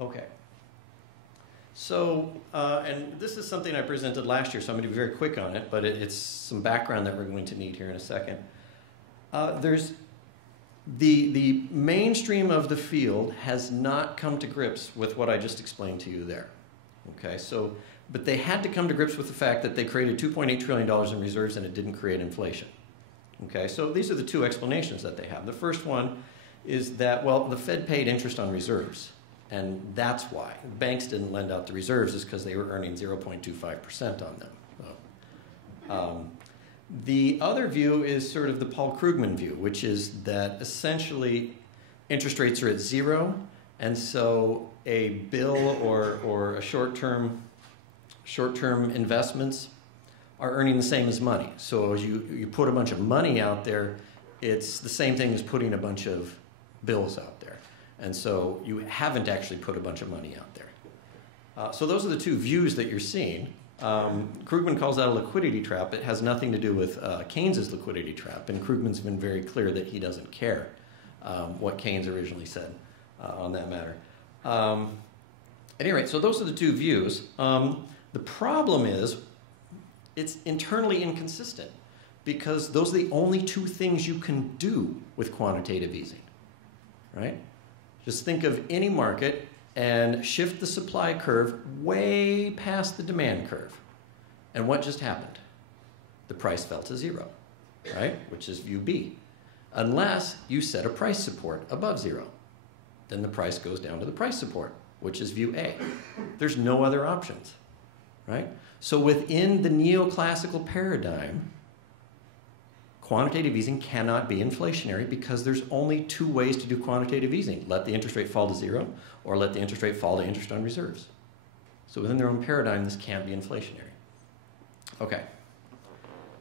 Okay. So, and this is something I presented last year, so I'm going to be very quick on it, but it's some background that we're going to need here in a second. There's the mainstream of the field has not come to grips with what I just explained to you there. Okay, so, but they had to come to grips with the fact that they created $2.8 trillion in reserves and it didn't create inflation. Okay, so these are the 2 explanations that they have. The first one is that, well, the Fed paid interest on reserves, and that's why. Banks didn't lend out the reserves is because they were earning 0.25% on them. The other view is sort of the Paul Krugman view, which is that essentially interest rates are at 0, and so a bill or a short-term investments are earning the same as money. So as you put a bunch of money out there, it's the same thing as putting a bunch of bills out there. And so you haven't actually put a bunch of money out there. So those are the 2 views that you're seeing. Krugman calls that a liquidity trap. It has nothing to do with Keynes's liquidity trap. And Krugman's been very clear that he doesn't care what Keynes originally said on that matter. At any rate, so those are the two views. The problem is it's internally inconsistent because those are the only two things you can do with quantitative easing, right? Just think of any market and shift the supply curve way past the demand curve. And what just happened? The price fell to zero, right? Which is view B. Unless you set a price support above zero. Then the price goes down to the price support, which is view A. There's no other options, right? So within the neoclassical paradigm, quantitative easing cannot be inflationary because there's only two ways to do quantitative easing. Let the interest rate fall to zero or let the interest rate fall to interest on reserves. So within their own paradigm, this can't be inflationary. Okay.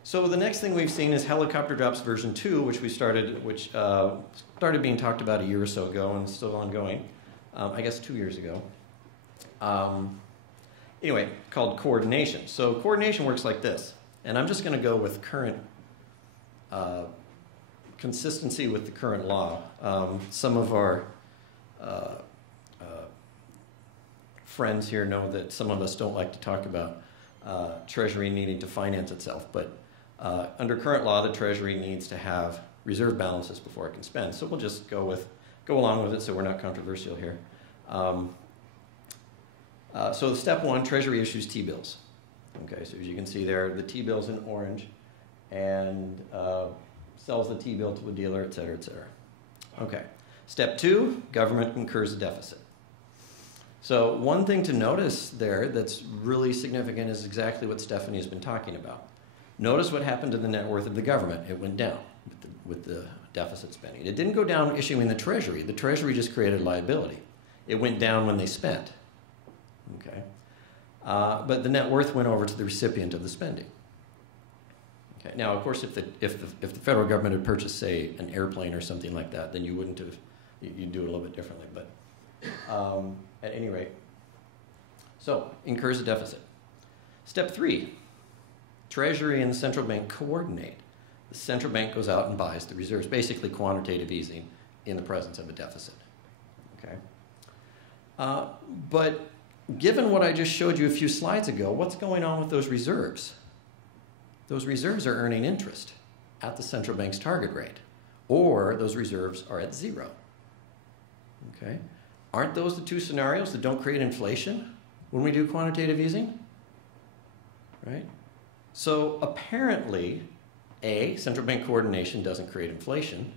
So the next thing we've seen is helicopter drops version 2, which started being talked about a year or so ago and is still ongoing. I guess 2 years ago. Anyway, called coordination. So coordination works like this. And I'm just going to go with current consistency with the current law. Some of our friends here know that some of us don't like to talk about Treasury needing to finance itself, but under current law, the Treasury needs to have reserve balances before it can spend. So we'll just go along with it so we're not controversial here. So step 1, Treasury issues T-bills. Okay, so as you can see there, the T-bill's in orange and sells the T-bill to a dealer, et cetera, et cetera. Okay. Step 2, government incurs a deficit. So one thing to notice there that's really significant is exactly what Stephanie has been talking about. Notice what happened to the net worth of the government. It went down with the deficit spending. It didn't go down issuing the Treasury. The Treasury just created liability. It went down when they spent. Okay. But the net worth went over to the recipient of the spending. Okay. Now, of course, if the federal government had purchased, say, an airplane or something like that, then you wouldn't have, you'd do it a little bit differently. But at any rate, so incurs a deficit. Step 3, Treasury and the central bank coordinate. The central bank goes out and buys the reserves, basically quantitative easing in the presence of a deficit. Okay. But given what I just showed you a few slides ago, what's going on with those reserves? Those reserves are earning interest at the central bank's target rate, or those reserves are at zero. Okay? Aren't those the two scenarios that don't create inflation when we do quantitative easing? Right? So apparently, A, central bank coordination doesn't create inflation.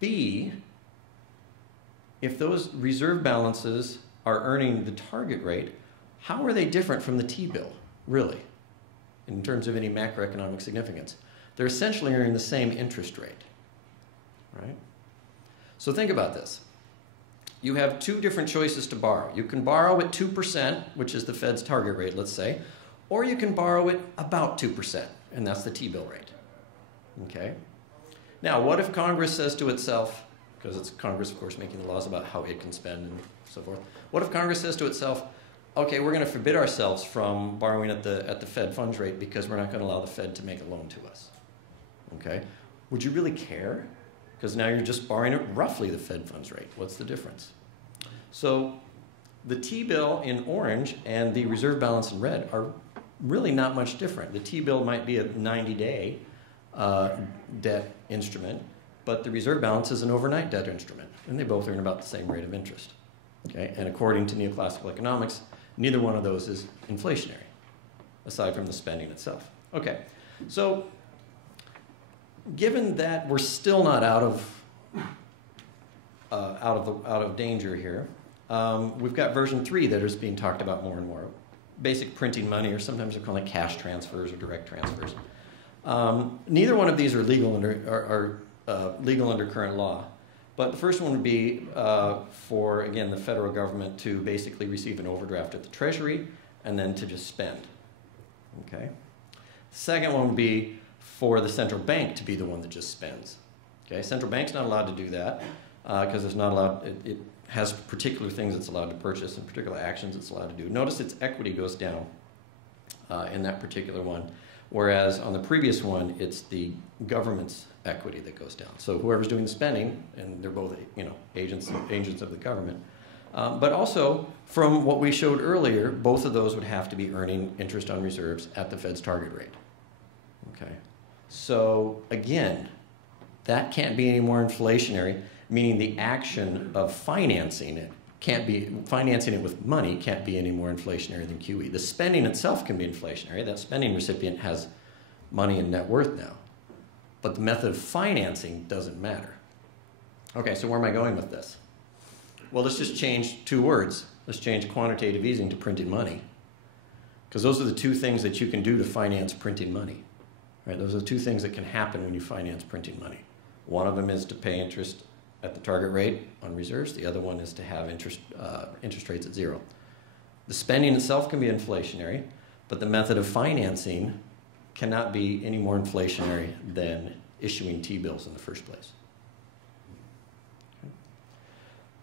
B, if those reserve balances are earning the target rate, how are they different from the T-bill, really, in terms of any macroeconomic significance? They're essentially earning the same interest rate, right? So think about this. You have two different choices to borrow. You can borrow at 2%, which is the Fed's target rate, let's say, or you can borrow at about 2%, and that's the T-bill rate, okay? Now, what if Congress says to itself, because it's Congress, of course, making the laws about how it can spend and so forth. What if Congress says to itself, okay, we're going to forbid ourselves from borrowing at the Fed funds rate because we're not going to allow the Fed to make a loan to us? Okay? Would you really care? Because now you're just borrowing at roughly the Fed funds rate. What's the difference? So the T-bill in orange and the reserve balance in red are really not much different. The T-bill might be a 90-day debt instrument, but the reserve balance is an overnight debt instrument, and they both earn about the same rate of interest. Okay? And according to neoclassical economics, neither one of those is inflationary, aside from the spending itself. Okay, so given that we're still not out of danger here, we've got version 3 that is being talked about more and more. Basic printing money, or sometimes they're called like cash transfers or direct transfers. Neither one of these are legal under current law. But the first one would be for, again, the federal government to basically receive an overdraft at the Treasury and then to just spend. Okay? Second one would be for the central bank to be the one that just spends. Okay? Central bank's not allowed to do that because it's not allowed, it has particular things it's allowed to purchase and particular actions it's allowed to do. Notice its equity goes down in that particular one. Whereas on the previous one, it's the government's equity that goes down. So whoever's doing the spending, and they're both, you know, agents of the government. But also, from what we showed earlier, both of those would have to be earning interest on reserves at the Fed's target rate. Okay. So again, that can't be any more inflationary, meaning the action of financing it with money can't be any more inflationary than QE. The spending itself can be inflationary. That spending recipient has money and net worth now. But the method of financing doesn't matter. Okay, so where am I going with this? Well, let's just change two words. Let's change quantitative easing to printing money. Because those are the two things that you can do to finance printing money. Right? Those are the two things that can happen when you finance printing money. One of them is to pay interest at the target rate on reserves. The other one is to have interest rates at zero. The spending itself can be inflationary, but the method of financing cannot be any more inflationary than issuing T-bills in the first place. Okay.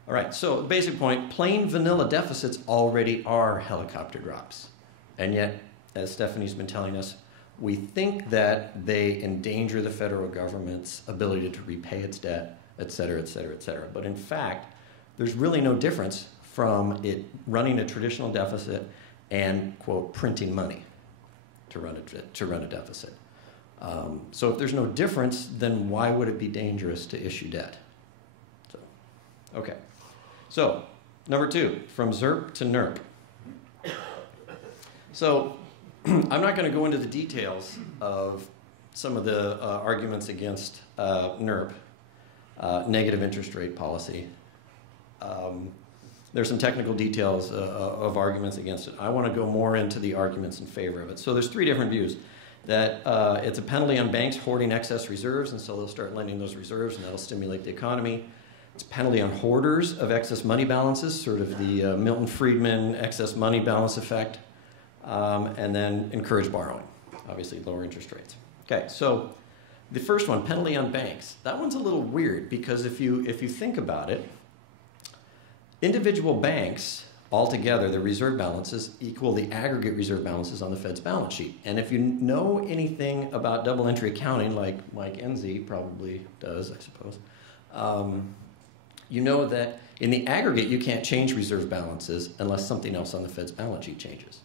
All right, so basic point, plain vanilla deficits already are helicopter drops. And yet, as Stephanie's been telling us, we think that they endanger the federal government's ability to repay its debt, et cetera, et cetera, et cetera. But in fact, there's really no difference from it running a traditional deficit and, quote, printing money to run a deficit. So if there's no difference, then why would it be dangerous to issue debt? So, okay. So, number two, from ZERP to NERP. So, I'm not going to go into the details of some of the arguments against NERP, negative interest rate policy. There's some technical details of arguments against it. I want to go more into the arguments in favor of it. So there's three different views. That it's a penalty on banks hoarding excess reserves, and so they'll start lending those reserves, and that'll stimulate the economy. It's a penalty on hoarders of excess money balances, sort of the Milton Friedman excess money balance effect, and then encourage borrowing, obviously lower interest rates. Okay, so the first one, penalty on banks. That one's a little weird because if you think about it, individual banks, altogether, the reserve balances equal the aggregate reserve balances on the Fed's balance sheet. And if you know anything about double entry accounting, like Mike Enzi probably does, I suppose, you know that in the aggregate, you can't change reserve balances unless something else on the Fed's balance sheet changes.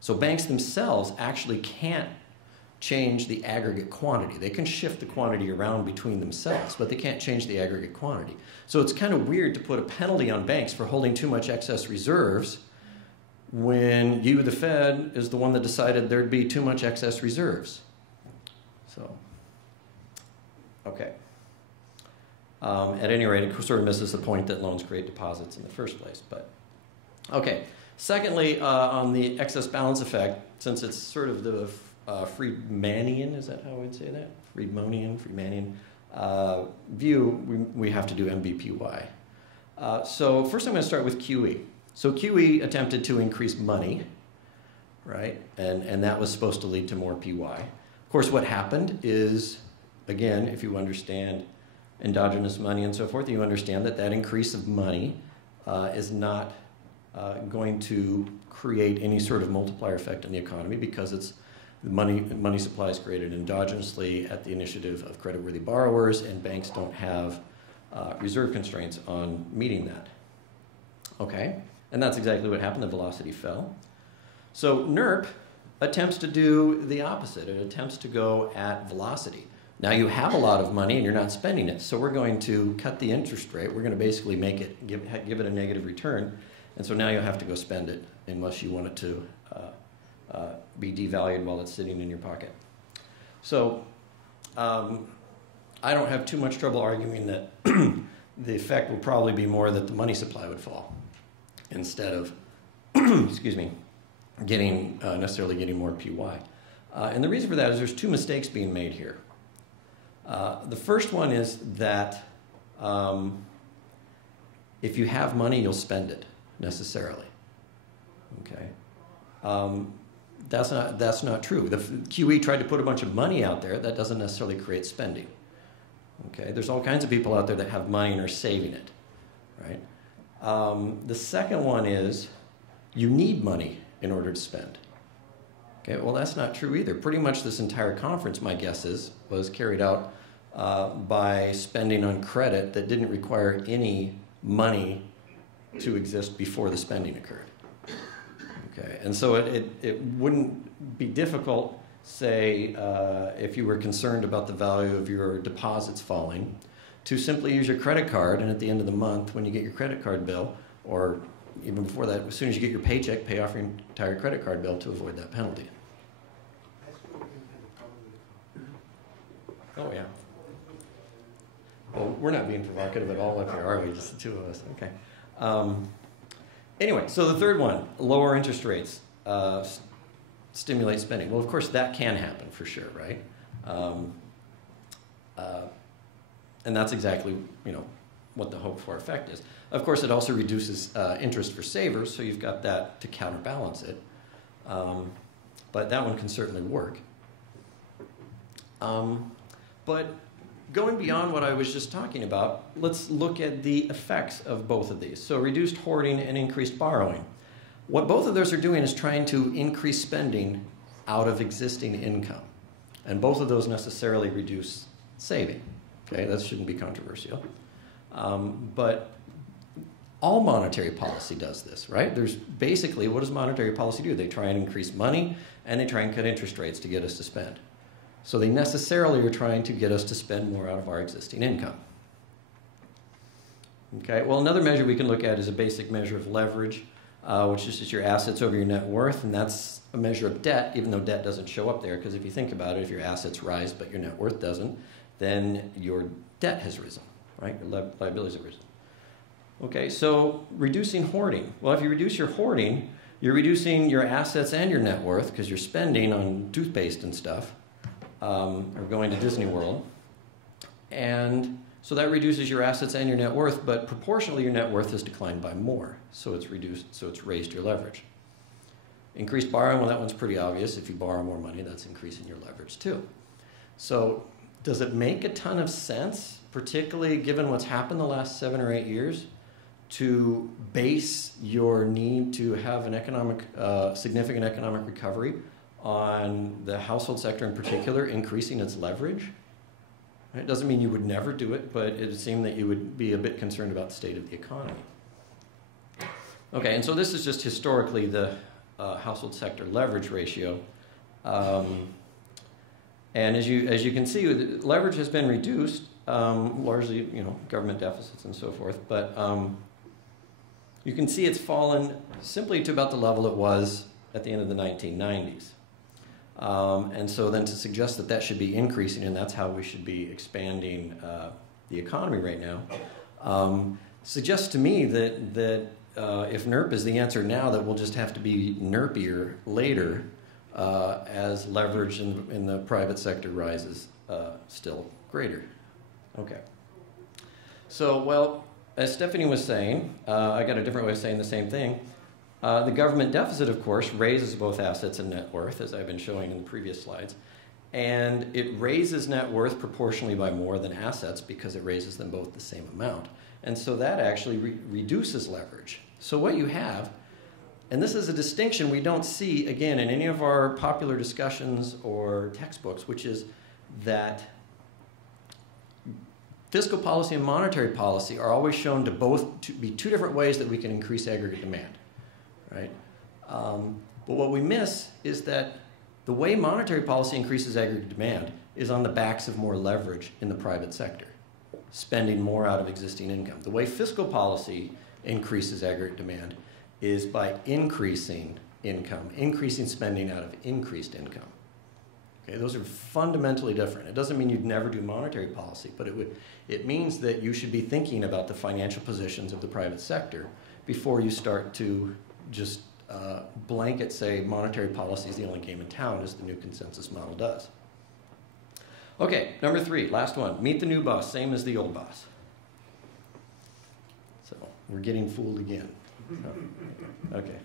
So banks themselves actually can't change the aggregate quantity. They can shift the quantity around between themselves, but they can't change the aggregate quantity. So it's kind of weird to put a penalty on banks for holding too much excess reserves when you, the Fed, is the one that decided there'd be too much excess reserves. So, okay. At any rate, it sort of misses the point that loans create deposits in the first place. But okay. Secondly, on the excess balance effect, since it's sort of the Friedmanian, is that how I would say that? Friedmanian view, we have to do MBPY. So first I'm going to start with QE. So QE attempted to increase money, right? And that was supposed to lead to more PY. Of course, what happened is, again, if you understand endogenous money and so forth, you understand that that increase of money is not going to create any sort of multiplier effect in the economy because it's the money supply is created endogenously at the initiative of creditworthy borrowers, and banks don't have reserve constraints on meeting that. Okay, and that's exactly what happened. The velocity fell. So NERP attempts to do the opposite. It attempts to go at velocity. Now you have a lot of money and you're not spending it, so we're going to cut the interest rate. We're going to basically make it give it a negative return, and so now you have to go spend it unless you want it to be devalued while it's sitting in your pocket. So I don't have too much trouble arguing that the effect will probably be more that the money supply would fall instead of, excuse me, necessarily getting more PY. And the reason for that is there's two mistakes being made here. The first one is that if you have money, you'll spend it necessarily. Okay. That's not true. The QE tried to put a bunch of money out there. That doesn't necessarily create spending. Okay, there's all kinds of people out there that have money and are saving it, right? The second one is you need money in order to spend. Okay, well, that's not true either. Pretty much this entire conference, my guess is, was carried out by spending on credit that didn't require any money to exist before the spending occurred. Okay, and so it wouldn't be difficult, say, if you were concerned about the value of your deposits falling, to simply use your credit card, and at the end of the month, when you get your credit card bill, or even before that, as soon as you get your paycheck, pay off your entire credit card bill to avoid that penalty. Oh, yeah. Well, we're not being provocative at all up here, are we? Just the two of us. Okay. Anyway, so the third one, lower interest rates stimulate spending. Well, of course, that can happen for sure, right? And that's exactly, what the hoped for effect is. Of course, it also reduces interest for savers, so you've got that to counterbalance it. But that one can certainly work. But going beyond what I was just talking about, let's look at the effects of both of these. So reduced hoarding and increased borrowing. What both of those are doing is trying to increase spending out of existing income. And both of those necessarily reduce saving. Okay, that shouldn't be controversial. But all monetary policy does this, right? There's basically, what does monetary policy do? They try and increase money, and they try and cut interest rates to get us to spend. So they necessarily are trying to get us to spend more out of our existing income. Okay, well, another measure we can look at is a basic measure of leverage, which is just your assets over your net worth, and that's a measure of debt, even though debt doesn't show up there, because if you think about it, if your assets rise but your net worth doesn't, then your debt has risen, right? Your liabilities have risen. Okay, so reducing hoarding. Well, if you reduce your hoarding, you're reducing your assets and your net worth because you're spending on toothpaste and stuff, or going to Disney World. And so that reduces your assets and your net worth, but proportionally your net worth has declined by more. So it's reduced, so it's raised your leverage. Increased borrowing, well, that one's pretty obvious. If you borrow more money, that's increasing your leverage too. So does it make a ton of sense, particularly given what's happened the last 7 or 8 years, to base your need to have an significant economic recovery on the household sector in particular increasing its leverage? It doesn't mean you would never do it, but it would seem that you would be a bit concerned about the state of the economy. Okay, and so this is just historically the household sector leverage ratio. And as you can see, leverage has been reduced, largely, government deficits and so forth. But you can see it's fallen simply to about the level it was at the end of the 1990s. And so then to suggest that that should be increasing and that's how we should be expanding the economy right now, suggests to me that if NERP is the answer now, that we'll just have to be NERPier later as leverage in the private sector rises still greater. Okay. So, well, as Stephanie was saying, I got a different way of saying the same thing. The government deficit, of course, raises both assets and net worth, as I've been showing in the previous slides. And it raises net worth proportionally by more than assets because it raises them both the same amount. And so that actually reduces leverage. So what you have, and this is a distinction we don't see, again, in any of our popular discussions or textbooks, which is that fiscal policy and monetary policy are always shown to both be two different ways that we can increase aggregate demand, right? But what we miss is that the way monetary policy increases aggregate demand is on the backs of more leverage in the private sector, spending more out of existing income. The way fiscal policy increases aggregate demand is by increasing income, increasing spending out of increased income. Okay, those are fundamentally different. It doesn't mean you'd never do monetary policy, but it means that you should be thinking about the financial positions of the private sector before you start to just blanket say monetary policy is the only game in town, as the new consensus model does. Okay, number 3, last one. Meet the new boss, same as the old boss. So we're getting fooled again. Oh, okay.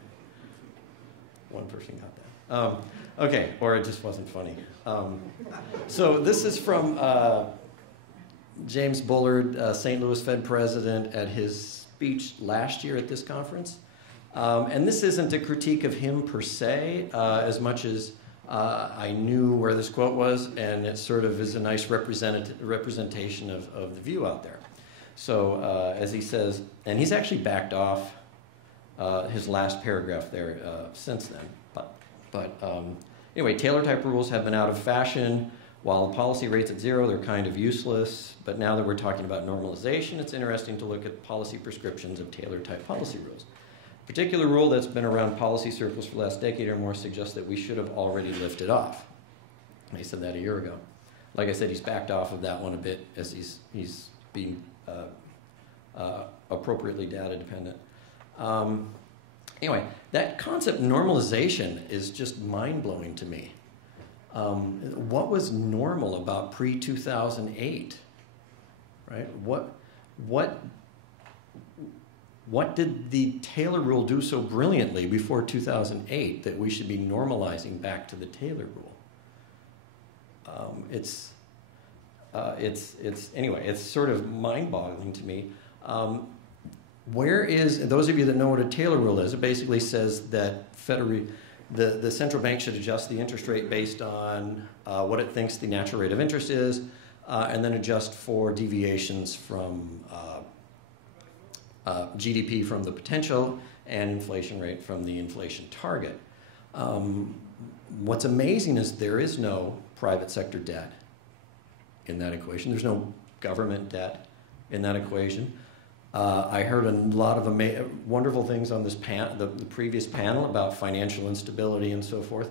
One person got that. Okay, or it just wasn't funny. So this is from James Bullard, St. Louis Fed president, at his speech last year at this conference. And this isn't a critique of him per se, as much as I knew where this quote was, and it sort of is a nice representation of the view out there. So as he says, and he's actually backed off his last paragraph there since then. But anyway, Taylor-type rules have been out of fashion. While the policy rate's at 0, they're kind of useless. But now that we're talking about normalization, it's interesting to look at policy prescriptions of Taylor-type policy rules. A particular rule that's been around policy circles for the last decade or more suggests that we should have already lifted off. And he said that a year ago. Like I said, he's backed off of that one a bit as he's being appropriately data dependent. Anyway, that concept normalization is just mind-blowing to me. What was normal about pre-2008, right? What did the Taylor rule do so brilliantly before 2008 that we should be normalizing back to the Taylor rule? Anyway, it's sort of mind-boggling to me. Where is, those of you that know what a Taylor rule is, it basically says that the central bank should adjust the interest rate based on what it thinks the natural rate of interest is, and then adjust for deviations from GDP from the potential and inflation rate from the inflation target. What's amazing is there is no private sector debt in that equation. There's no government debt in that equation. I heard a lot of wonderful things on this the previous panel about financial instability and so forth.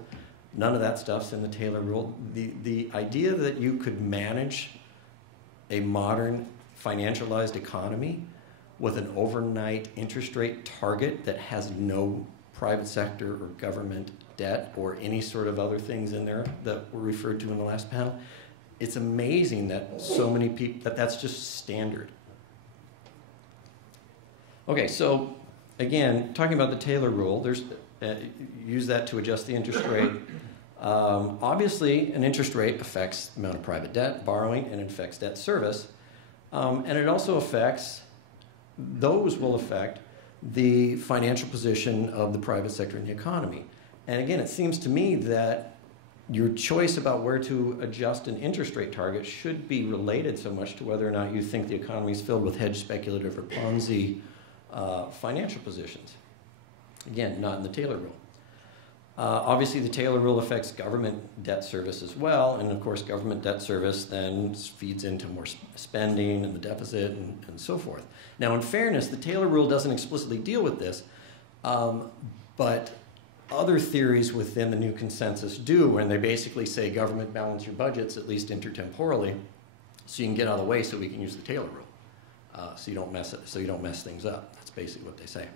None of that stuff's in the Taylor rule. The idea that you could manage a modern financialized economy with an overnight interest rate target that has no private sector or government debt or any sort of other things in there that were referred to in the last panel, it's amazing that so many people, that's just standard. Okay, so again, talking about the Taylor rule, there's use that to adjust the interest rate. Obviously, an interest rate affects the amount of private debt, borrowing, and it affects debt service. And it also affects, those will affect the financial position of the private sector in the economy. And again, it seems to me that your choice about where to adjust an interest rate target should be related so much to whether or not you think the economy is filled with hedge speculative or Ponzi financial positions. Again, not in the Taylor rule. Obviously, the Taylor rule affects government debt service as well, and of course, government debt service then feeds into more spending and the deficit and so forth. Now, in fairness, the Taylor rule doesn't explicitly deal with this, but other theories within the new consensus do, and they basically say government balance your budgets, at least intertemporally, so you can get out of the way so we can use the Taylor rule, so you don't mess things up. That's basically what they say.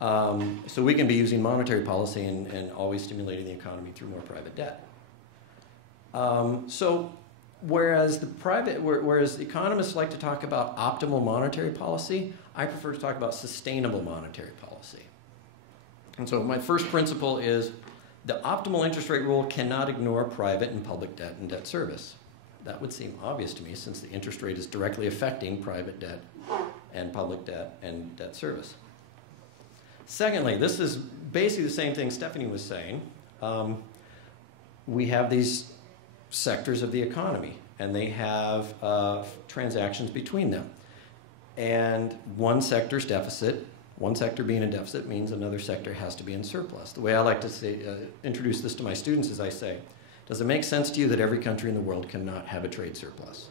So we can be using monetary policy and always stimulating the economy through more private debt. So whereas economists like to talk about optimal monetary policy, I prefer to talk about sustainable monetary policy. And so my first principle is the optimal interest rate rule cannot ignore private and public debt and debt service. That would seem obvious to me since the interest rate is directly affecting private debt and public debt and debt service. Secondly, this is basically the same thing Stephanie was saying. We have these sectors of the economy, and they have transactions between them. And one sector's deficit, one sector being in deficit means another sector has to be in surplus. The way I like to say, introduce this to my students is I say, does it make sense to you that every country in the world cannot have a trade surplus?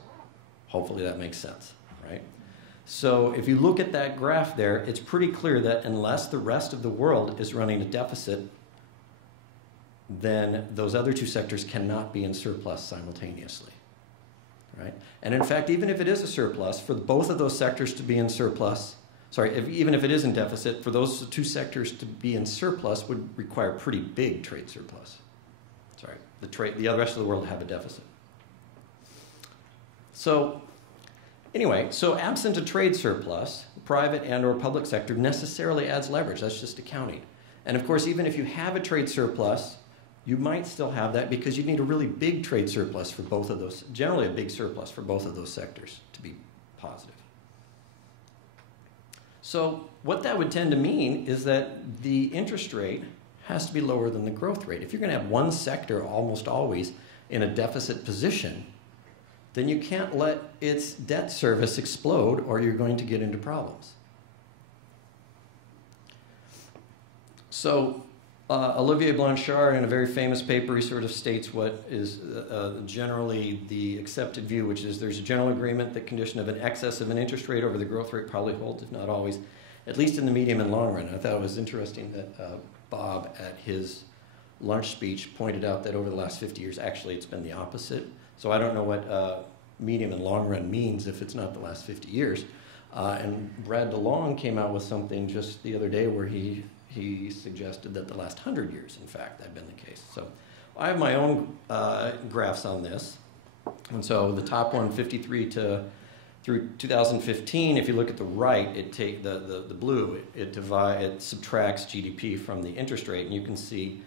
Hopefully that makes sense, right? So if you look at that graph there, it's pretty clear that unless the rest of the world is running a deficit, then those other two sectors cannot be in surplus simultaneously, right? And in fact, even if it is a surplus, for both of those sectors to be in surplus, even if it is in deficit, for those two sectors to be in surplus would require a pretty big trade surplus. The rest of the world have a deficit. So anyway, so absent a trade surplus, private and or public sector necessarily adds leverage. That's just accounting. And of course, even if you have a trade surplus, you might still have that because you need a really big trade surplus for both of those, generally a big surplus for both of those sectors to be positive. So what that would tend to mean is that the interest rate has to be lower than the growth rate. If you're going to have one sector almost always in a deficit position, then you can't let its debt service explode or you're going to get into problems. So Olivier Blanchard, in a very famous paper, he sort of states what is generally the accepted view, which is there's a general agreement that condition of an excess of an interest rate over the growth rate probably holds, if not always, at least in the medium and long run. I thought it was interesting that Bob, at his lunch speech, pointed out that over the last 50 years, actually, it's been the opposite. So I don't know what medium and long run means if it's not the last 50 years. And Brad DeLong came out with something just the other day where he suggested that the last 100 years, in fact, had been the case. So I have my own graphs on this. And so the top one, 53 through 2015, if you look at the right, the blue, it subtracts GDP from the interest rate, and you can see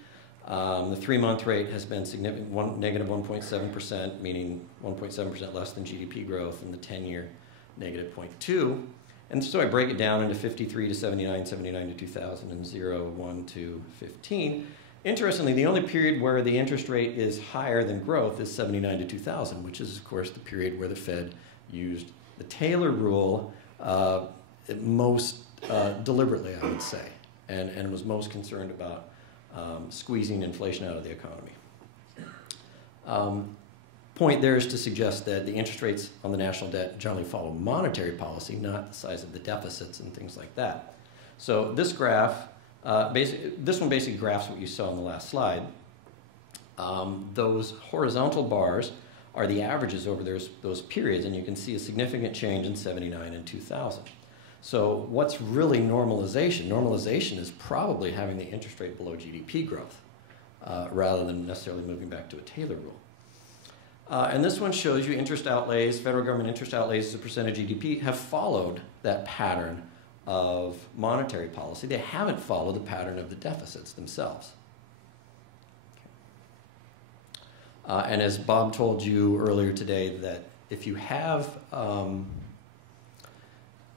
the 3-month rate has been significant, negative 1.7%, meaning 1.7% less than GDP growth, and the 10-year negative 0.2. And so I break it down into 53 to 79, 79 to 2000, and 0, 1 to 15. Interestingly, the only period where the interest rate is higher than growth is 79 to 2000, which is, of course, the period where the Fed used the Taylor rule most deliberately, I would say, and was most concerned about squeezing inflation out of the economy. Point there is to suggest that the interest rates on the national debt generally follow monetary policy, not the size of the deficits and things like that. So this graph, this one basically graphs what you saw on the last slide. Those horizontal bars are the averages over those periods, and you can see a significant change in 79 and 2000. So what's really normalization? Normalization is probably having the interest rate below GDP growth rather than necessarily moving back to a Taylor rule. And this one shows you interest outlays, federal government interest outlays as a percent of GDP have followed that pattern of monetary policy. They haven't followed the pattern of the deficits themselves. And as Bob told you earlier today, that if you have,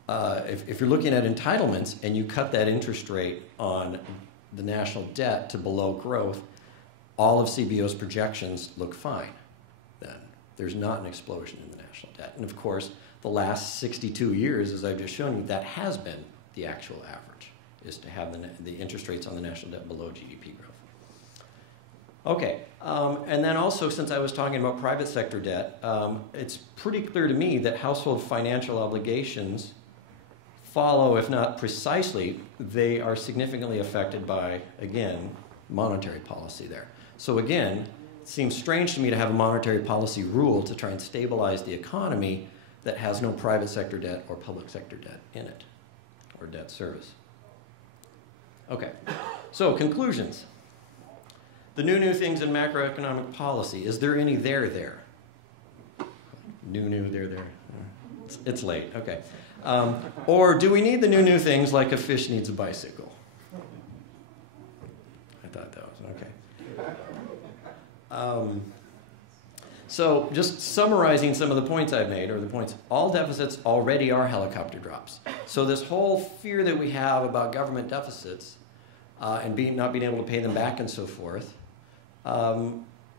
if you're looking at entitlements and you cut that interest rate on the national debt to below growth, all of CBO's projections look fine then. There's not an explosion in the national debt. And of course, the last 62 years, as I've just shown you, that has been the actual average, is to have the interest rates on the national debt below GDP growth. Okay, and then also, since I was talking about private sector debt, it's pretty clear to me that household financial obligations follow, if not precisely, they are significantly affected by, again, monetary policy there. So again, it seems strange to me to have a monetary policy rule to try and stabilize the economy that has no private sector debt or public sector debt in it, or debt service. Okay, so conclusions. The new things in macroeconomic policy. Is there any there? New, there. It's late, okay. Or do we need the new things like a fish needs a bicycle? I thought that was okay. So just summarizing some of the points I've made, or the points, all deficits already are helicopter drops. So this whole fear that we have about government deficits and not being able to pay them back and so forth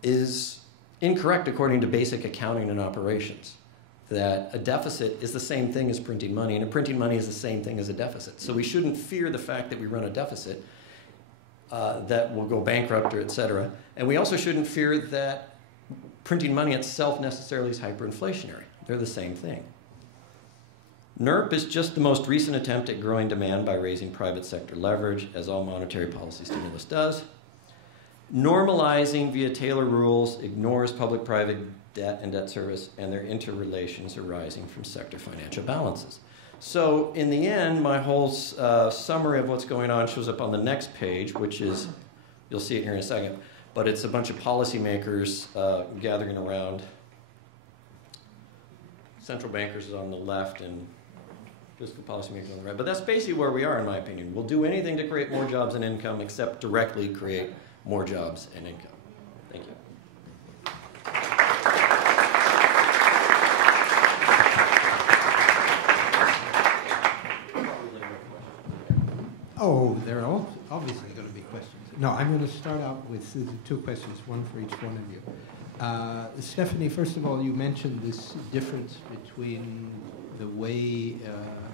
is incorrect according to basic accounting and operations. That a deficit is the same thing as printing money, and a printing money is the same thing as a deficit. So we shouldn't fear the fact that we run a deficit that will go bankrupt or et cetera. And we also shouldn't fear that printing money itself necessarily is hyperinflationary. They're the same thing. NERP is just the most recent attempt at growing demand by raising private sector leverage, as all monetary policy stimulus does. Normalizing via Taylor rules ignores public-private debt and debt service and their interrelations arising from sector financial balances. So in the end, my whole summary of what's going on shows up on the next page, which is, you'll see it here in a second, but it's a bunch of policymakers gathering around. Central bankers is on the left and fiscal policymakers on the right. But that's basically where we are, in my opinion. We'll do anything to create more jobs and income except directly create more jobs and income. Thank you. Oh, there are obviously going to be questions. No, I'm going to start out with two questions, one for each one of you. Stephanie, first of all, you mentioned this difference between the way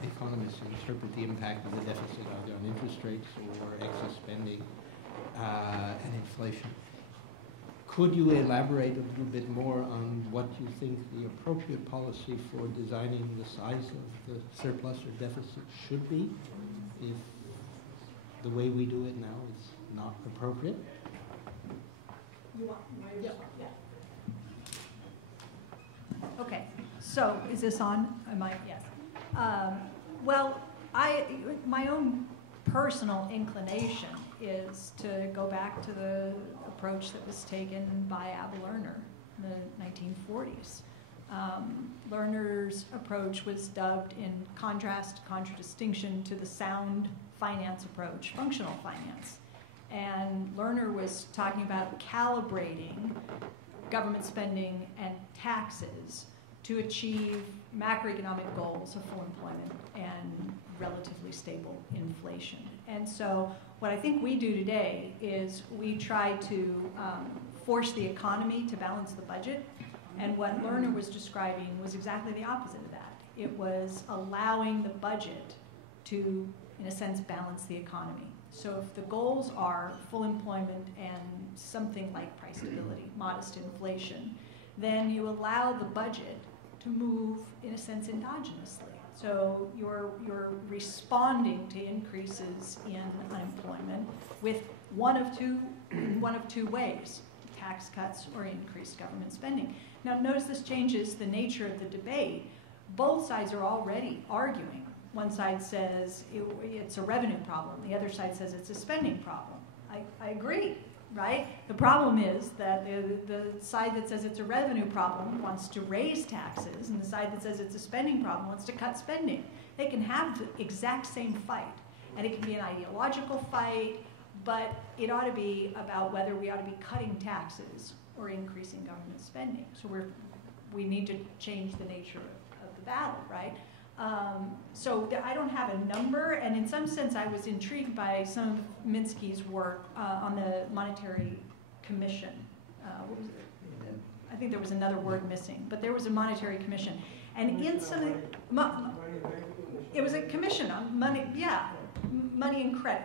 economists interpret the impact of the deficit either on interest rates or excess spending and inflation. Could you elaborate a little bit more on what you think the appropriate policy for designing the size of the surplus or deficit should be if the way we do it now is not appropriate? You want? Yeah. Okay, so is this on? Am I? Yes. Well, my own personal inclination is to go back to the approach that was taken by Abel Lerner in the 1940s. Lerner's approach was dubbed, in contradistinction to the sound finance approach, functional finance. And Lerner was talking about calibrating government spending and taxes to achieve macroeconomic goals of full employment and relatively stable inflation. And so what I think we do today is we try to force the economy to balance the budget. And what Lerner was describing was exactly the opposite of that. It was allowing the budget to, in a sense, balance the economy. So if the goals are full employment and something like price stability, modest inflation, then you allow the budget to move, in a sense, endogenously. So you're responding to increases in unemployment with one of two ways: tax cuts or increased government spending. Now notice this changes the nature of the debate. Both sides are already arguing. One side says it's a revenue problem. The other side says it's a spending problem. I agree, right? The problem is that the side that says it's a revenue problem wants to raise taxes, and the side that says it's a spending problem wants to cut spending. They can have the exact same fight, and it can be an ideological fight, but it ought to be about whether we ought to be cutting taxes or increasing government spending. So we need to change the nature of the battle, right? So I don't have a number, and in some sense I was intrigued by some of Minsky's work on the Monetary Commission. What was it? I think there was another word missing, but there was a Monetary Commission. And in some of it was a commission on money, yeah, money and credit,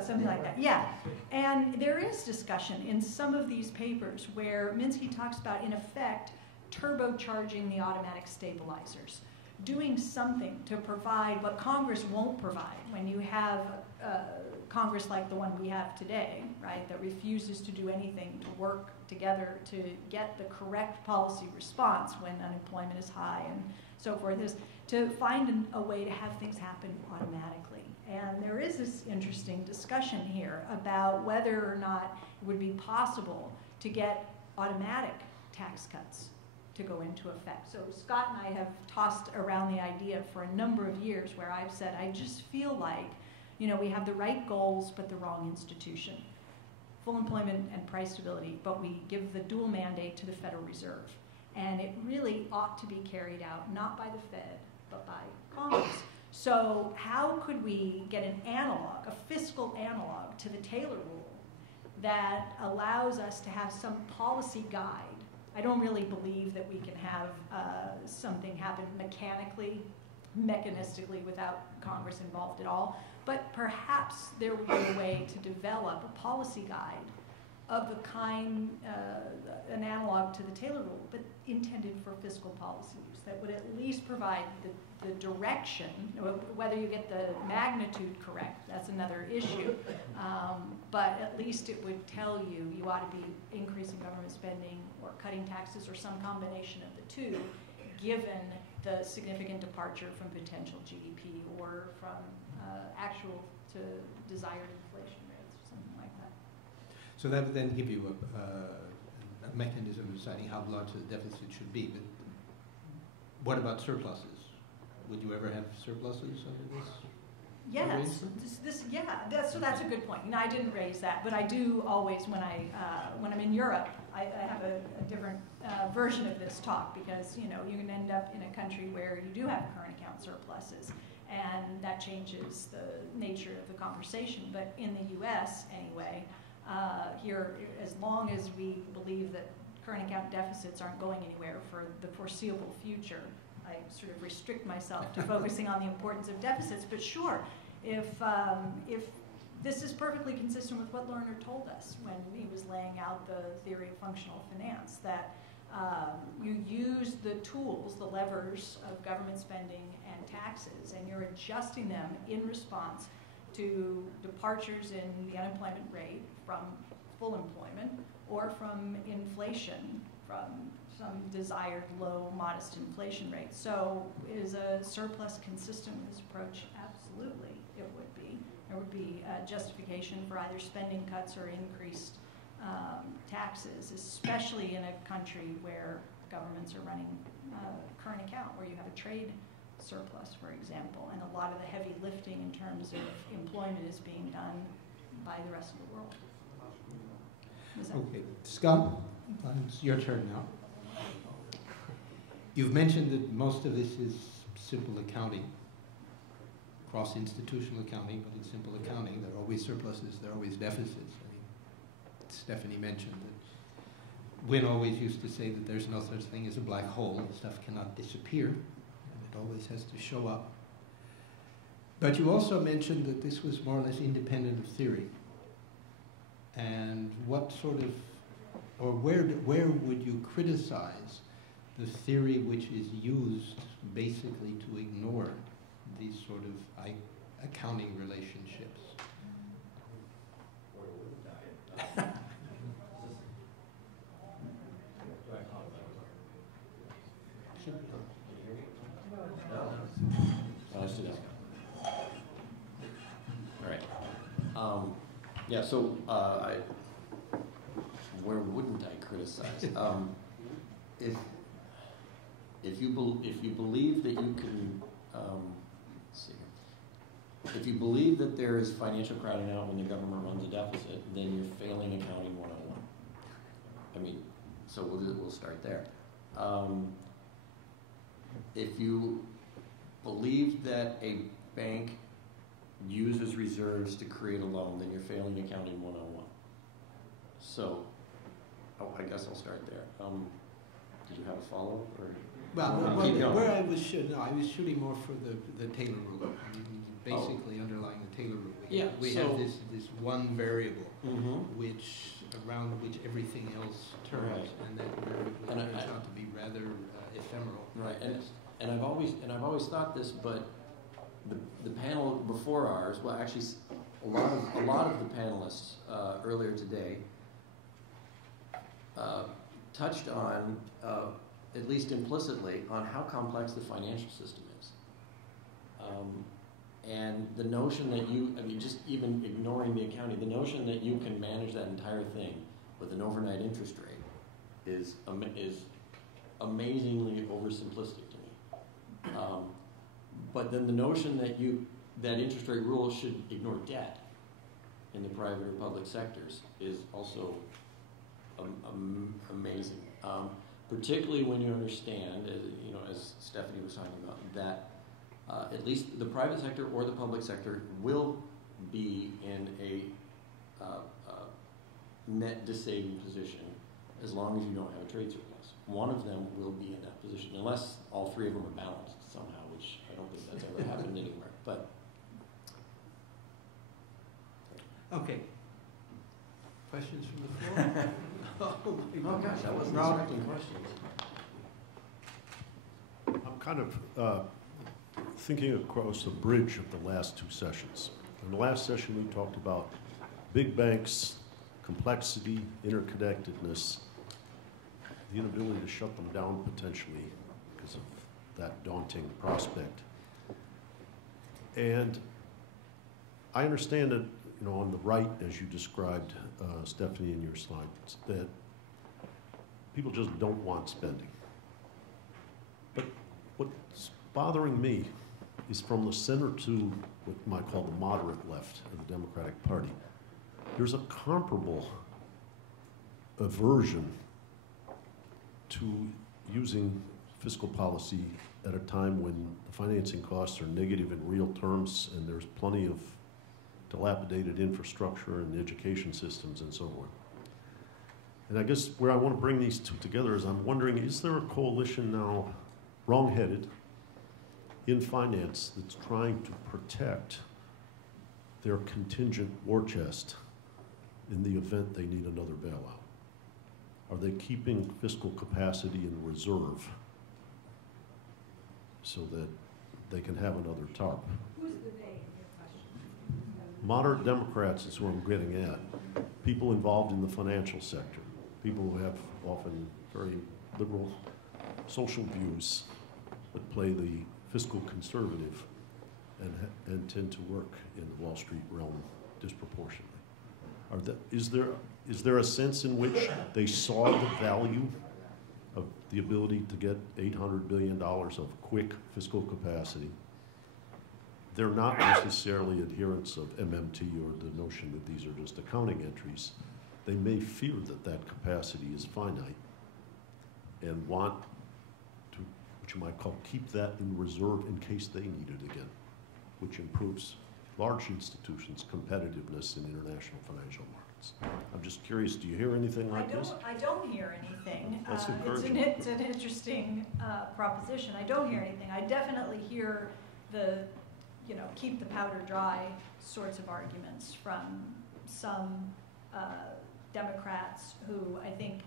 something like that, yeah. And there is discussion in some of these papers where Minsky talks about, in effect, turbocharging the automatic stabilizers, doing something to provide what Congress won't provide when you have Congress like the one we have today, right, that refuses to do anything to work together to get the correct policy response when unemployment is high and so forth, is to find a way to have things happen automatically. And there is this interesting discussion here about whether or not it would be possible to get automatic tax cuts to go into effect. So Scott and I have tossed around the idea for a number of years where I've said, I just feel like, you know, we have the right goals but the wrong institution. Full employment and price stability, but we give the dual mandate to the Federal Reserve. And it really ought to be carried out not by the Fed, but by Congress. So how could we get an analog, a fiscal analog to the Taylor rule that allows us to have some policy guide? I don't really believe that we can have something happen mechanically, mechanistically without Congress involved at all, but perhaps there would be a way to develop a policy guide of the kind, an analog to the Taylor rule, but intended for fiscal policy use that would at least provide the direction. Whether you get the magnitude correct, that's another issue, but at least it would tell you you ought to be increasing government spending or cutting taxes or some combination of the two, given the significant departure from potential GDP or from actual to desired inflation rates or something like that. So that would then give you a mechanism of deciding how large the deficit should be. But what about surpluses? Would you ever have surpluses under this? Yes, so that's a good point. And I didn't raise that, but I do always when I'm in Europe, I have a different version of this talk because you know you can end up in a country where you do have current account surpluses, and that that changes the nature of the conversation. But in the U.S. anyway, here, as long as we believe that current account deficits aren't going anywhere for the foreseeable future, I sort of restrict myself to focusing on the importance of deficits. But sure, if this is perfectly consistent with what Lerner told us when he was laying out the theory of functional finance, that you use the tools, the levers of government spending and taxes, and you're adjusting them in response to departures in the unemployment rate from full employment or from inflation, from some desired low, modest inflation rate. So is a surplus consistent with this approach? Absolutely, it would be. There would be justification for either spending cuts or increased taxes, especially in a country where governments are running current account, where you have a trade surplus, for example, and a lot of the heavy lifting in terms of employment is being done by the rest of the world. Okay, Scott, it's your turn now. You've mentioned that most of this is simple accounting, cross-institutional accounting, but it's simple accounting. There are always surpluses, there are always deficits. I mean, Stephanie mentioned that Wynne always used to say that there's no such thing as a black hole. Stuff cannot disappear, and it always has to show up. But you also mentioned that this was more or less independent of theory. And what sort of, or where would you criticize the theory which is used basically to ignore these sort of accounting relationships? All right. Yeah, so where wouldn't I criticize? If you believe that you can, let's see here. If you believe that there is financial crowding out when the government runs a deficit, then you're failing accounting 101. I mean, so we'll start there. If you believe that a bank uses reserves to create a loan, then you're failing accounting 101. So, I guess I'll start there. Did you have a follow-up? Where I was shooting more for the Taylor rule. I mean, basically underlying the Taylor rule. We have this one variable around which everything else turns, right. And that variable turns out to be rather ephemeral. Right, and I've always thought this, but the panel before ours, well, actually, a lot of the panelists earlier today touched on, at least implicitly, on how complex the financial system is. And the notion that just even ignoring the accounting, the notion that you can manage that entire thing with an overnight interest rate is amazingly oversimplistic to me. But then the notion that interest rate rules should ignore debt in the private or public sectors is also amazing. Particularly when you understand, as Stephanie was talking about, that at least the private sector or the public sector will be in a net disabling position as long as you don't have a trade surplus. One of them will be in that position, unless all three of them are balanced somehow, which I don't think that's ever happened anywhere. But okay. Questions from the floor? Oh gosh, I wasn't expecting questions. I'm kind of thinking across the bridge of the last two sessions. In the last session, we talked about big banks, complexity, interconnectedness, the inability to shut them down potentially because of that daunting prospect. And I understand that, on the right, as you described, Stephanie, in your slides, that people just don't want spending. But what's bothering me is from the center to what you might call the moderate left of the Democratic Party, there's a comparable aversion to using fiscal policy at a time when the financing costs are negative in real terms and there's plenty of dilapidated infrastructure and education systems and so forth. And I guess where I want to bring these two together is I'm wondering, is there a coalition now, wrong-headed, in finance that's trying to protect their contingent war chest in the event they need another bailout? Are they keeping fiscal capacity in reserve so that they can have another TARP? Who's the they in your question? Moderate Democrats is who I'm getting at. People involved in the financial sector. People who have often very liberal social views but play the fiscal conservative and tend to work in the Wall Street realm disproportionately. Is there a sense in which they saw the value of the ability to get $800 billion of quick fiscal capacity? They're not necessarily adherents of MMT or the notion that these are just accounting entries. They may fear that that capacity is finite and want to, what you might call, keep that in reserve in case they need it again, which improves large institutions' competitiveness in international financial markets. I'm just curious, do you hear anything like this? I don't hear anything. That's encouraging. It's an interesting proposition. I don't hear anything. I definitely hear the, keep the powder dry sorts of arguments from some Democrats who I think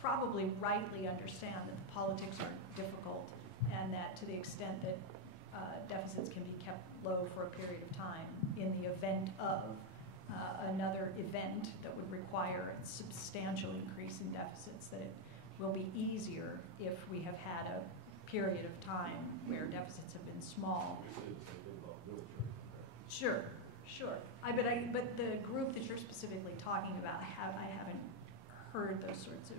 probably rightly understand that the politics are difficult and that to the extent that deficits can be kept low for a period of time in the event of another event that would require a substantial increase in deficits, that it will be easier if we have had a period of time where deficits have been small. Sure. But the group that you're specifically talking about, I haven't heard those sorts of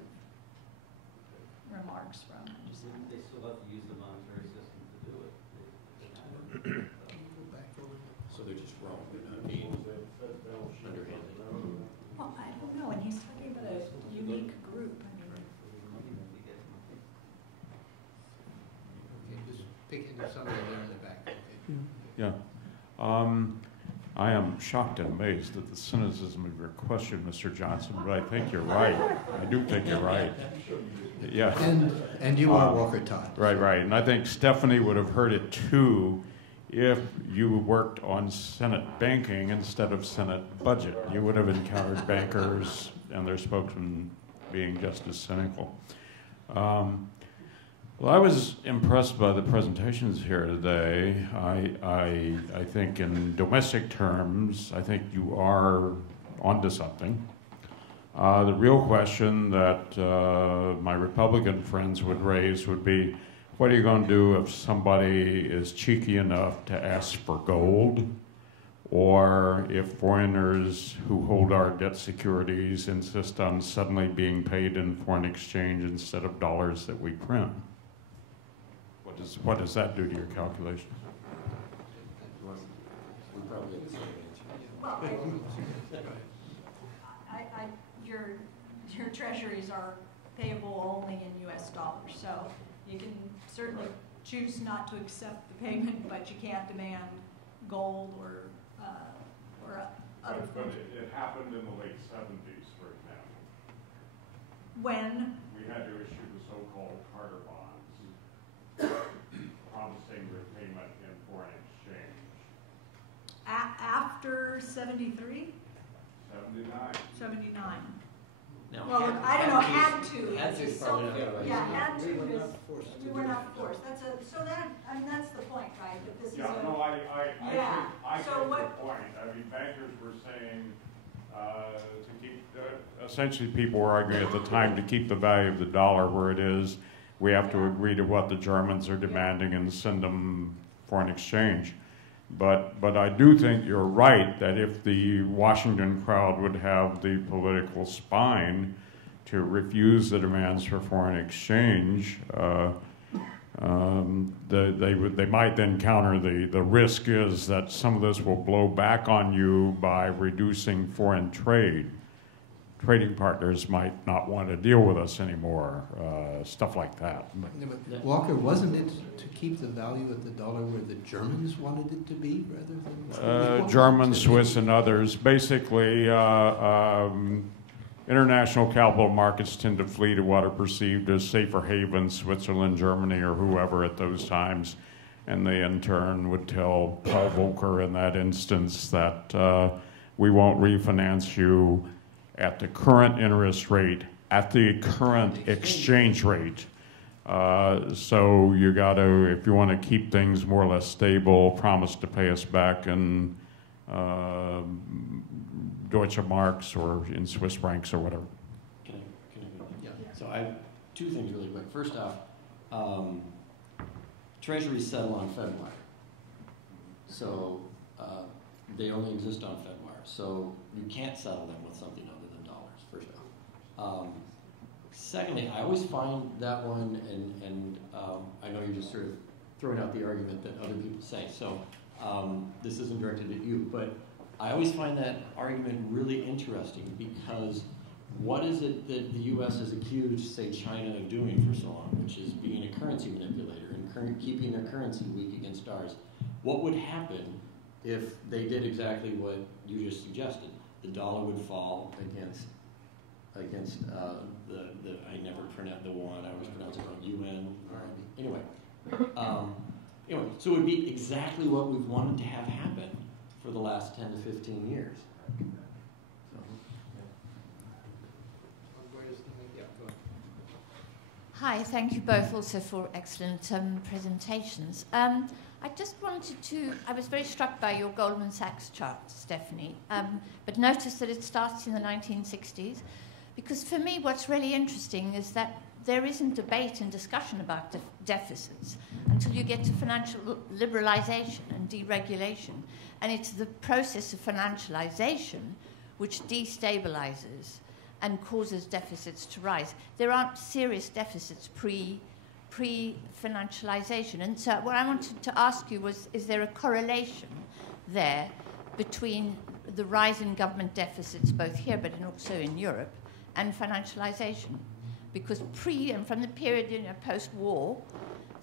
remarks from. They still have to use the monetary system to do it. So they're just wrong. They're not being underhanded. Well, I don't know, and he's talking about a unique group. Okay, just picking up somebody there in the back. Okay. Yeah. I am shocked and amazed at the cynicism of your question, Mr. Johnson, but I think you're right. I do think you're right. Yeah. And you are Walker Todd. Right. And I think Stephanie would have heard it too if you worked on Senate banking instead of Senate budget. You would have encountered bankers and their spokesmen being just as cynical. Well, I was impressed by the presentations here today. I think in domestic terms, I think you are onto something. The real question that my Republican friends would raise would be, what are you going to do if somebody is cheeky enough to ask for gold, or if foreigners who hold our debt securities insist on suddenly being paid in foreign exchange instead of dollars that we print? What does that do to your calculations? Well, your treasuries are payable only in U.S. dollars, so you can certainly choose not to accept the payment, but you can't demand gold or other But it happened in the late 70s, for example. When? We had to issue the so-called Carter bonds, promising repayment in foreign exchange. After 73? 79. Now, well, look, I don't know, had to. Had to is probably not right. Yeah, had to is, We were not forced. That's the point, right? That this is I so get what, the point. I mean, bankers were saying to keep, essentially people were arguing at the time to keep the value of the dollar where it is, we have to agree to what the Germans are demanding and send them foreign exchange. But I do think you're right that if the Washington crowd would have the political spine to refuse the demands for foreign exchange, they might then counter the risk is that some of this will blow back on you by reducing foreign trade. trading partners might not want to deal with us anymore, stuff like that. Yeah, but Walker, wasn't it to keep the value of the dollar where the Germans wanted it to be rather than Germans, Swiss, and others? Basically, international capital markets tend to flee to what are perceived as safer havens, Switzerland, Germany, or whoever at those times. And they in turn would tell Paul Volcker in that instance that we won't refinance you at the current interest rate, at the current exchange rate. So you got to, if you want to keep things more or less stable, promise to pay us back in Deutsche Marks or in Swiss francs or whatever. Can I yeah. So I have two things really quick. First off, Treasuries settle on Fedwire. So they only exist on Fedwire. So you can't settle them with something other than dollars, first off. Secondly, I always find that one, and I know you're just sort of throwing out the argument that other people say, so this isn't directed at you, but I always find that argument really interesting because what is it that the U.S. has accused, say, China of doing for so long, which is being a currency manipulator and keeping their currency weak against ours? What would happen if they did exactly what you just suggested? The dollar would fall against the I never pronounce the one, I always pronounce it wrong, UN. Anyway, so it would be exactly what we've wanted to have happen for the last 10 to 15 years. Hi, thank you both also for excellent presentations. I just wanted to, I was very struck by your Goldman Sachs chart, Stephanie, but noticed that it starts in the 1960s, because for me what's really interesting is that there isn't debate and discussion about deficits until you get to financial liberalization and deregulation. And it's the process of financialization which destabilizes and causes deficits to rise. There aren't serious deficits pre-financialization. And so what I wanted to ask you was, is there a correlation there between the rise in government deficits, both here but also in Europe, and financialization? Because and from the period post-war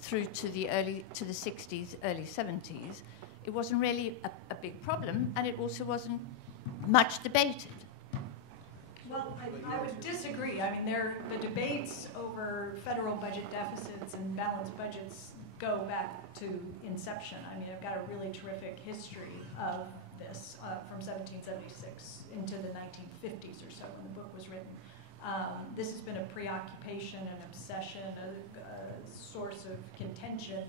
through to the 60s, early 70s, it wasn't really a big problem, and it also wasn't much debated. Well, I would disagree. I mean, the debates over federal budget deficits and balanced budgets go back to inception. I mean, I've got a really terrific history of this from 1776 into the 1950s or so when the book was written. This has been a preoccupation, an obsession, a source of contention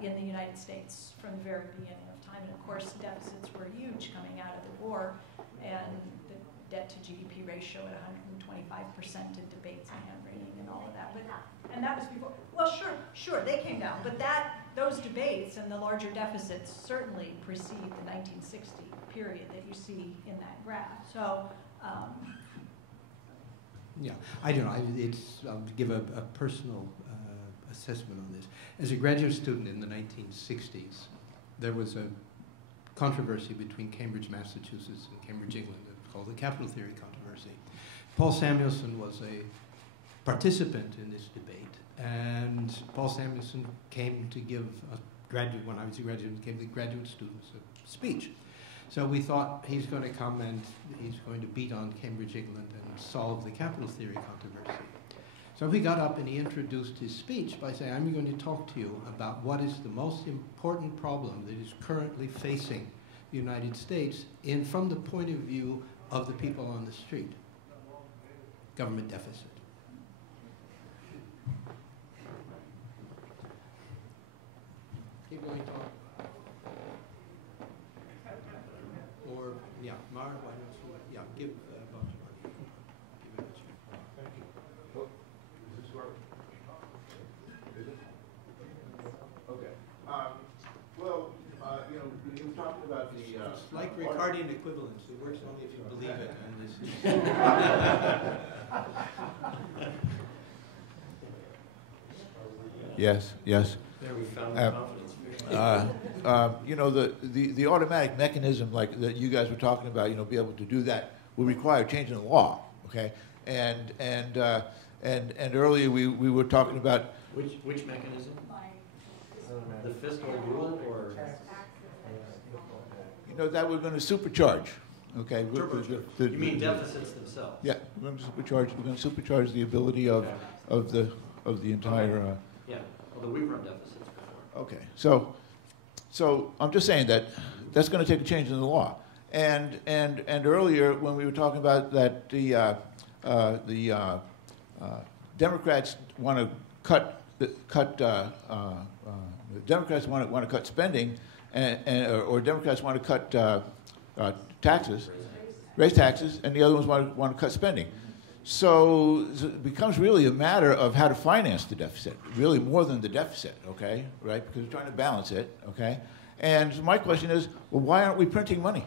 in the United States from the very beginning of time. And of course, deficits were huge coming out of the war, and the debt to GDP ratio at 125% in debates and hand-wringing and all of that. And that was before. Well, sure, they came down. But those debates and the larger deficits certainly precede the 1960 period that you see in that graph. So. Yeah, I don't know. I'll give a personal assessment on this. As a graduate student in the 1960s, there was a controversy between Cambridge, Massachusetts, and Cambridge, England, called the capital theory controversy. Paul Samuelson was a participant in this debate, and Paul Samuelson came to give when I was a graduate, gave the graduate students a speech. So we thought he's going to come and he's going to beat on Cambridge, England, and solve the capital theory controversy. So he got up and he introduced his speech by saying, I'm going to talk to you about what is the most important problem that is currently facing the United States from the point of view of the people on the street. Government deficit. Keep going, Tom. Or, yeah, Mar, why don't you, give Bob money. Give it a chance. Thank you. Well, is this work? Is it? Okay. Well, you were talking about the... it's like Ricardian equivalence. It works only if you believe it. And Yes. There we found confidence. The automatic mechanism like that you guys were talking about, be able to do that would require changing the law. Okay, and earlier we were talking about which mechanism? The fiscal rule, or that we're going to supercharge. Okay, you mean deficits themselves? Yeah, we're going to supercharge. We're going to supercharge the ability of the entire. Yeah, although we've run deficits before. Okay, so I'm just saying that's going to take a change in the law. And earlier when we were talking about that the Democrats want to cut Democrats want to cut spending, or Democrats want to cut taxes, raise taxes, and the other ones want to cut spending. So it becomes really a matter of how to finance the deficit, really more than the deficit, okay, right? Because we're trying to balance it, okay? And so my question is, well, why aren't we printing money?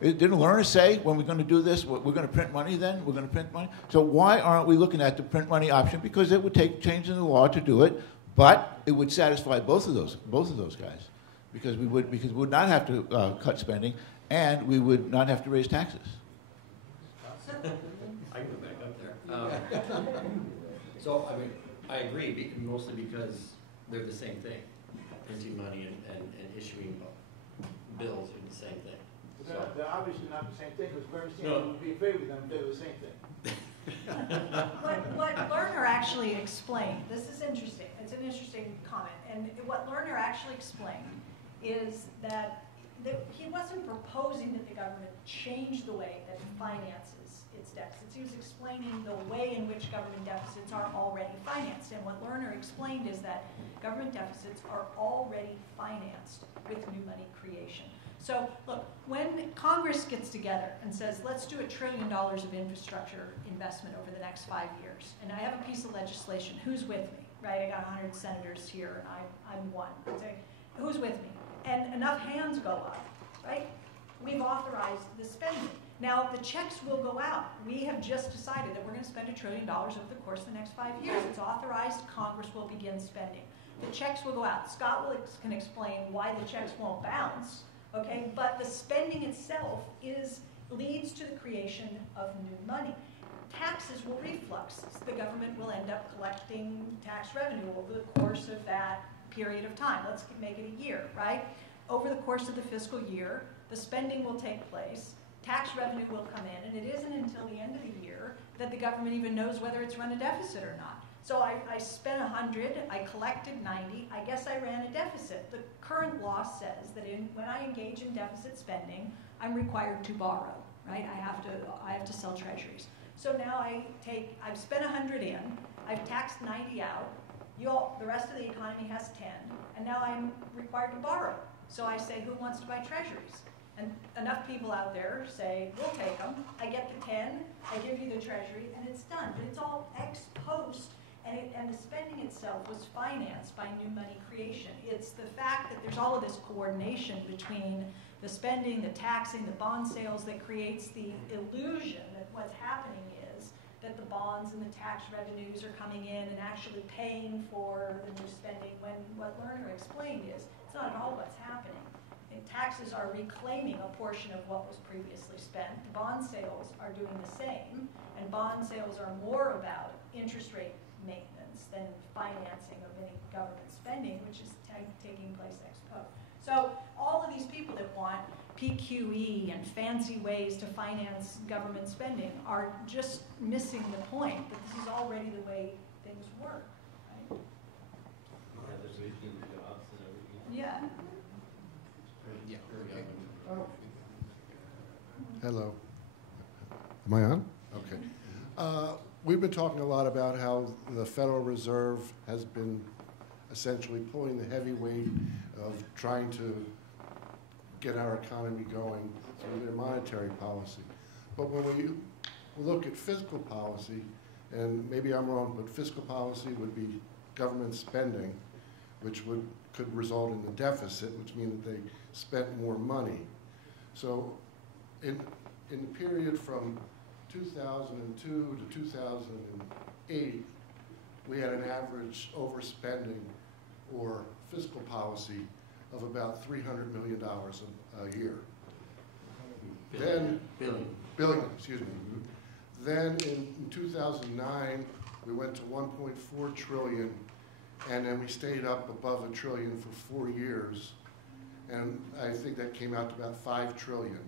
Didn't learners say, when we're going to do this, we're going to print money then? We're going to print money? So why aren't we looking at the print money option? Because it would take change in the law to do it, but it would satisfy both of those guys. Because we would not have to cut spending, and we would not have to raise taxes. I can go back up there. So, I mean, I agree, mostly because they're the same thing. Printing money and issuing bills are the same thing. So. They're obviously not the same thing, because Bernstein would be in favor of them if they were the same thing. What Lerner actually explained, this is interesting, it's an interesting comment, and what Lerner actually explained is that he wasn't proposing that the government change the way that it finances its deficits. He was explaining the way in which government deficits are already financed. And what Lerner explained is that government deficits are already financed with new money creation. So look, when Congress gets together and says, let's do $1 trillion of infrastructure investment over the next 5 years, and I have a piece of legislation, who's with me, right? I got 100 senators here, and I'm one. I'd say, who's with me? And enough hands go up, right? We've authorized the spending. Now, the checks will go out. We have just decided that we're going to spend $1 trillion over the course of the next 5 years. It's authorized. Congress will begin spending. The checks will go out. Scott can explain why the checks won't bounce, okay? But the spending itself leads to the creation of new money. Taxes will reflux. The government will end up collecting tax revenue over the course of that period of time. Let's make it a year, right? Over the course of the fiscal year, the spending will take place, tax revenue will come in, and it isn't until the end of the year that the government even knows whether it's run a deficit or not. So I spent 100, I collected 90, I guess I ran a deficit. The current law says that when I engage in deficit spending, I'm required to borrow, right? I have to sell treasuries. So now I've spent 100 in, I've taxed 90 out, the rest of the economy has 10, and now I'm required to borrow. So I say, who wants to buy treasuries? And enough people out there say, we'll take them. I get the 10, I give you the treasury, and it's done. But it's all ex post, and the spending itself was financed by new money creation. It's the fact that there's all of this coordination between the spending, the taxing, the bond sales that creates the illusion that what's happening is that the bonds and the tax revenues are coming in and actually paying for the new spending, when what Lerner explained is it's not at all what's happening. And taxes are reclaiming a portion of what was previously spent. The bond sales are doing the same, and bond sales are more about interest rate maintenance than financing of any government spending, which is taking place ex post. So all of these people that want PQE and fancy ways to finance government spending are just missing the point that this is already the way things work, right? Yeah. Hello. Am I on? Okay. We've been talking a lot about how the Federal Reserve has been essentially pulling the heavy weight of trying to get our economy going through their monetary policy. But when we look at fiscal policy, and maybe I'm wrong, but fiscal policy would be government spending, which could result in the deficit, which means that they spent more money. So in the period from 2002 to 2008, we had an average overspending or fiscal policy of about $300 million a year. Billion. Billion, excuse me. Then in 2009, we went to 1.4 trillion, and then we stayed up above $1 trillion for 4 years. And I think that came out to about 5 trillion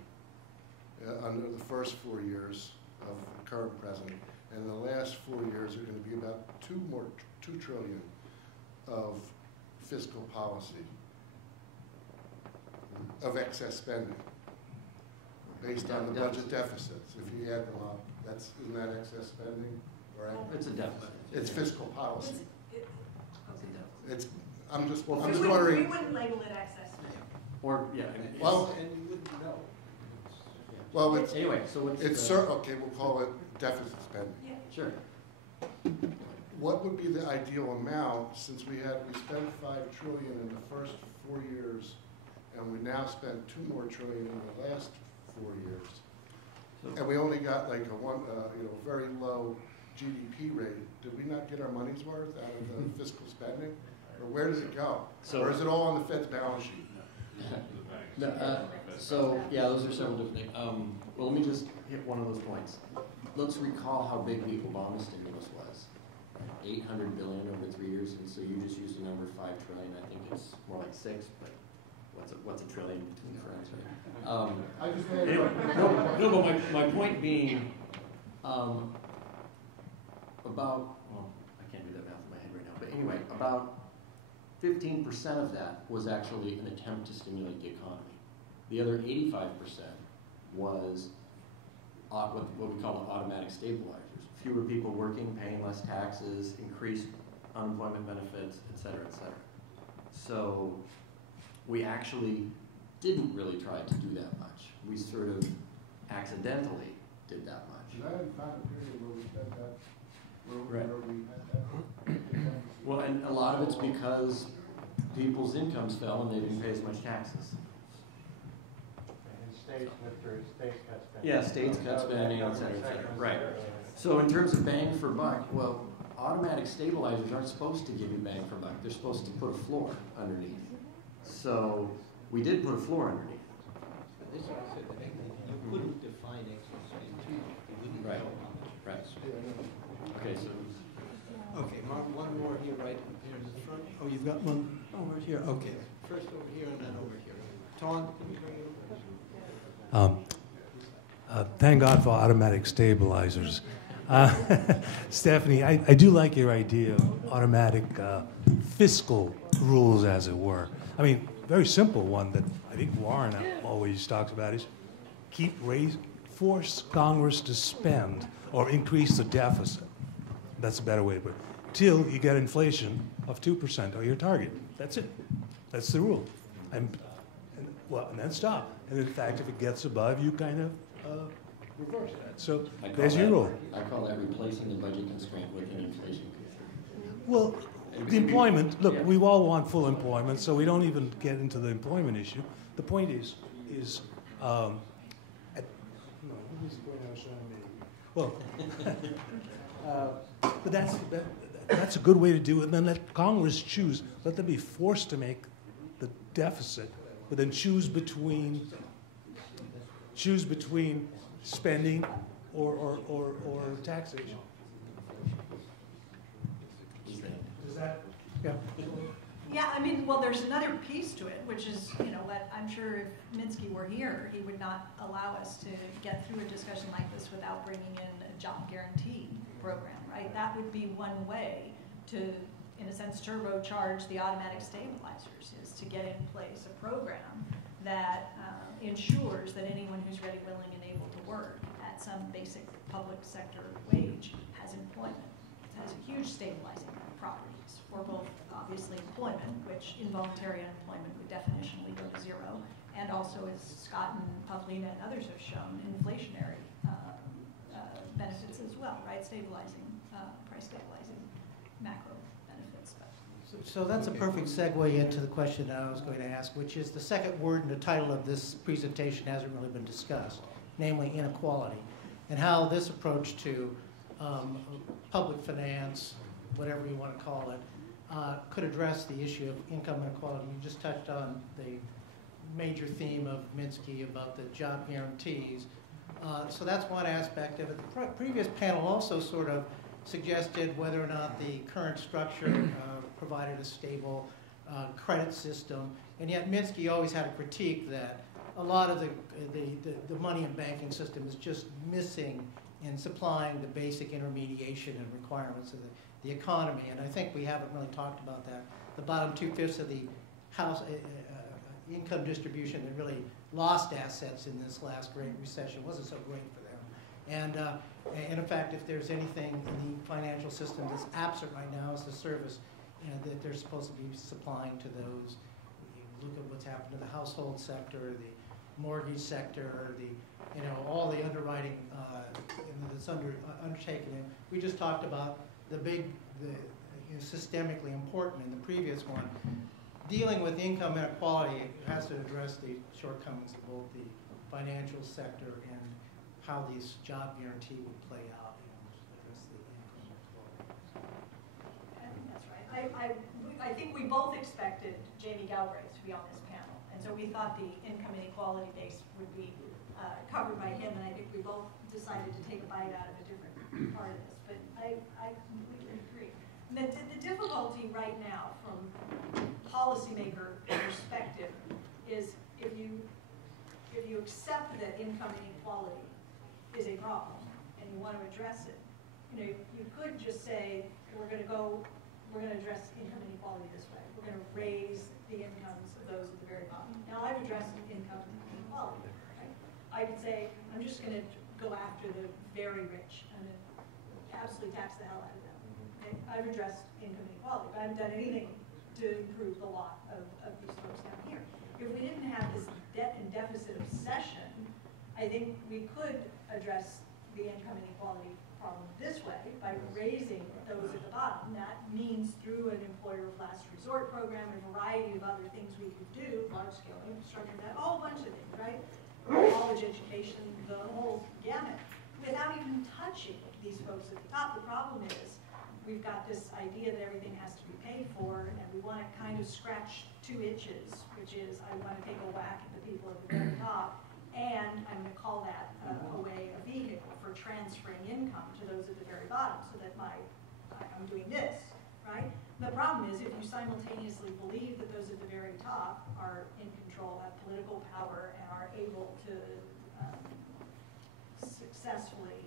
under the first 4 years of the current president. And the last 4 years are going to be about 2 trillion of fiscal policy, of excess spending, based on the budget deficits. If you add them up, isn't that excess spending? Or it's a deficit. It's fiscal policy. I'm just We wondering. wouldn't label it excess spending. Or, yeah. Well, and you wouldn't know. Well, it's, anyway, so what's okay, we'll call it deficit spending. Yeah. Sure. What would be the ideal amount, since we spent 5 trillion in the first 4 years, and we now spent 2 more trillion in the last 4 years, and we only got like a very low GDP rate? Did we not get our money's worth out of the fiscal spending, or where does it go? Or is it all on the Fed's balance sheet? So, yeah, those are several different things. Well, let me just hit one of those points. Let's recall how big the Obama stimulus was. 800 billion over 3 years, and so you just used the number 5 trillion. I think it's more like 6, but what's a trillion between friends, right? Anyway, no, but my point being, well, I can't do that math in my head right now, but anyway, about 15% of that was actually an attempt to stimulate the economy. The other 85% was what we call automatic stabilizers. Fewer people working, paying less taxes, increased unemployment benefits, et cetera, et cetera. So we actually didn't really try to do that much. We sort of accidentally did that much. And I didn't find a period where we spent that, Right. where we had that. Well, and a lot of it's because people's incomes fell and they didn't pay as much taxes. And states cut spending. Yeah, states cut spending, et cetera, et cetera. Right. So in terms of bang for buck, well, automatic stabilizers aren't supposed to give you bang for buck. They're supposed to put a floor underneath. So we did put a floor underneath. But this is what I said, that you couldn't define excess spending. You wouldn't Right. know how much. Right. Okay, so. Okay, Mark, one more here, right here in the front. Oh, you've got one over here. Okay, first over here and then over here. Tallinn, can you bring it over? Thank God for automatic stabilizers. Stephanie, I do like your idea of automatic fiscal rules, as it were. I mean, very simple one that I think Warren always talks about is force Congress to spend or increase the deficit. That's a better way to put it. Till you get inflation of 2% or your target. That's it. That's the rule. And then stop. And in fact, if it gets above, you kind of reverse that. So there's your rule. I call that replacing the budget constraint with an inflation constraint. Well, the employment, look, we all want full employment, so we don't even get into the employment issue. The point is but that's a good way to do it. And then let Congress choose. Let them be forced to make the deficit, but then choose between spending or taxation. Does that? Yeah. Yeah, I mean, well, there's another piece to it, which is, what I'm sure if Minsky were here, he would not allow us to get through a discussion like this without bringing in a job guarantee program, right? That would be one way to, in a sense, turbocharge the automatic stabilizers, is to get in place a program that ensures that anyone who's ready, willing, and able to work at some basic public sector wage has employment. It has a huge stabilizing properties for both, obviously, employment, which involuntary unemployment would definitionally go to zero, and also, as Scott and Pavlina and others have shown, inflationary benefits as well, right? Stabilizing, price stabilizing macro benefits. So that's a perfect segue into the question that I was going to ask, which is the second word in the title of this presentation hasn't really been discussed, namely inequality, and how this approach to public finance, whatever you want to call it, could address the issue of income inequality. You just touched on the major theme of Minsky about the job guarantees, So that's one aspect of it. The previous panel also sort of suggested whether or not the current structure provided a stable credit system, and yet Minsky always had a critique that a lot of the money and banking system is just missing in supplying the basic intermediation and requirements of the economy, and I think we haven't really talked about that. The bottom 2/5 of the house income distribution that really lost assets in this last great recession wasn't so great for them. And in fact, if there's anything in the financial system that's absent right now, is the service that they're supposed to be supplying to those. You look at what's happened to the household sector, the mortgage sector, all the underwriting that's undertaken. And we just talked about the systemically important in the previous one. Dealing with income inequality has to address the shortcomings of both the financial sector and how this job guarantee would play out address the income inequality. I think that's right. I think we both expected Jamie Galbraith to be on this panel, and so we thought the income inequality base would be covered by him, and I think we both decided to take a bite out of a different part of this. But I completely agree. And the difficulty right now from policymaker perspective is if you accept that income inequality is a problem and you want to address it, you could just say we're going to address income inequality this way. We're going to raise the incomes of those at the very bottom. Now I've addressed income inequality. Right? I could say I'm just going to go after the very rich and absolutely tax the hell out of them. Okay? I've addressed income inequality, but I haven't done anything to improve the lot of these folks down here. If we didn't have this debt and deficit obsession, I think we could address the income inequality problem this way by raising those at the bottom. That means through an employer of last resort program, a variety of other things we could do, large-scale infrastructure, that whole bunch of things, right? College education, the whole gamut, without even touching these folks at the top. The problem is we've got this idea that everything has to be paid for, and we want to kind of scratch two itches, which is I want to take a whack at the people at the very top, and I'm going to call that a vehicle for transferring income to those at the very bottom, so that I'm doing this, right? The problem is if you simultaneously believe that those at the very top are in control, have political power, and are able to successfully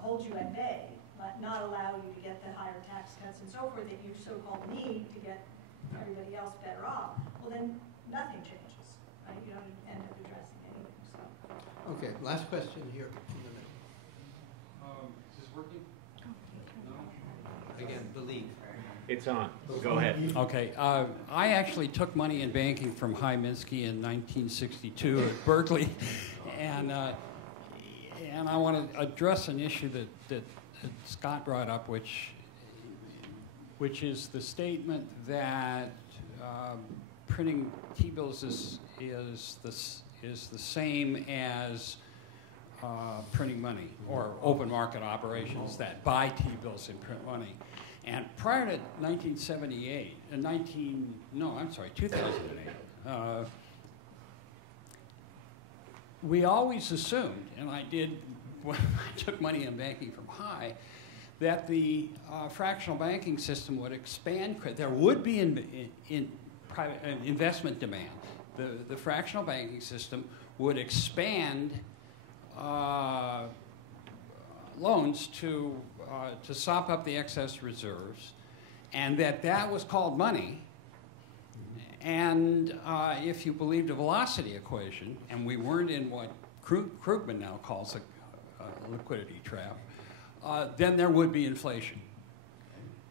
hold you at bay, but not allow you to get the higher tax cuts and so forth that you so-called need to get everybody else better off, well then nothing changes. Right? You don't end up addressing anything. So. Okay, last question here in the middle. Is this working? No? Again, believe. It's on. Go ahead. Okay. I actually took money in banking from Minsky in 1962 at Berkeley, and I want to address an issue that Scott brought up, which is the statement that printing T-bills is the same as printing money, or open market operations that buy T-bills and print money. And prior to 2008, we always assumed, and I did when I took money in banking from High, that the fractional banking system would expand. There would be in private investment demand. The fractional banking system would expand loans to sop up the excess reserves, and that was called money. And if you believed a velocity equation, and we weren't in what Krugman now calls a liquidity trap, then there would be inflation.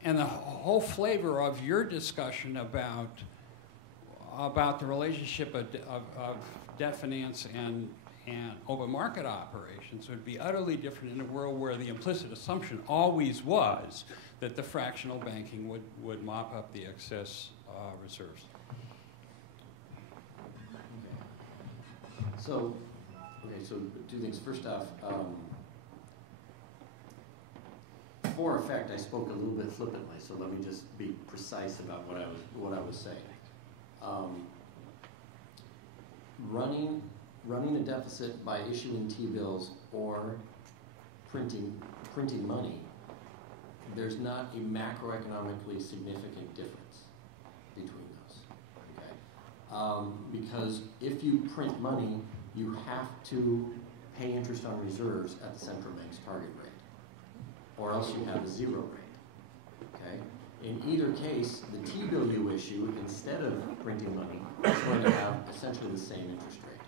And the whole flavor of your discussion about the relationship of debt finance and open market operations would be utterly different in a world where the implicit assumption always was that the fractional banking would mop up the excess reserves. So two things. First off, for effect, I spoke a little bit flippantly, so let me just be precise about what I was saying. Running running a deficit by issuing T-bills or printing money, there's not a macroeconomically significant difference between those. Okay? Because if you print money, you have to pay interest on reserves at the central bank's target rate, or else you have a zero rate. Okay? In either case, the T-bill you issue, instead of printing money, is going to have essentially the same interest rate.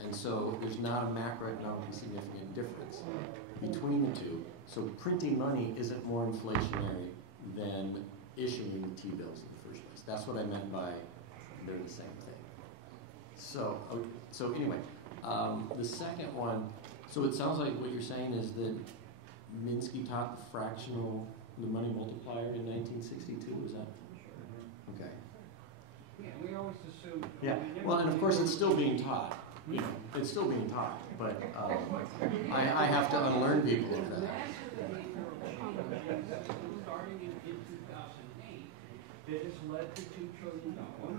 And so there's not a macroeconomically significant difference between the two. So printing money isn't more inflationary than issuing the T-bills in the first place. That's what I meant by they're the same thing. So anyway, the second one, so it sounds like what you're saying is that Minsky taught the money multiplier in 1962, is that? Okay. Yeah, we always assume. Yeah, well, and of course it's still being taught. You know, it's still being taught, but I have to unlearn people of that. Starting in 2008, that has led to $2 trillion worth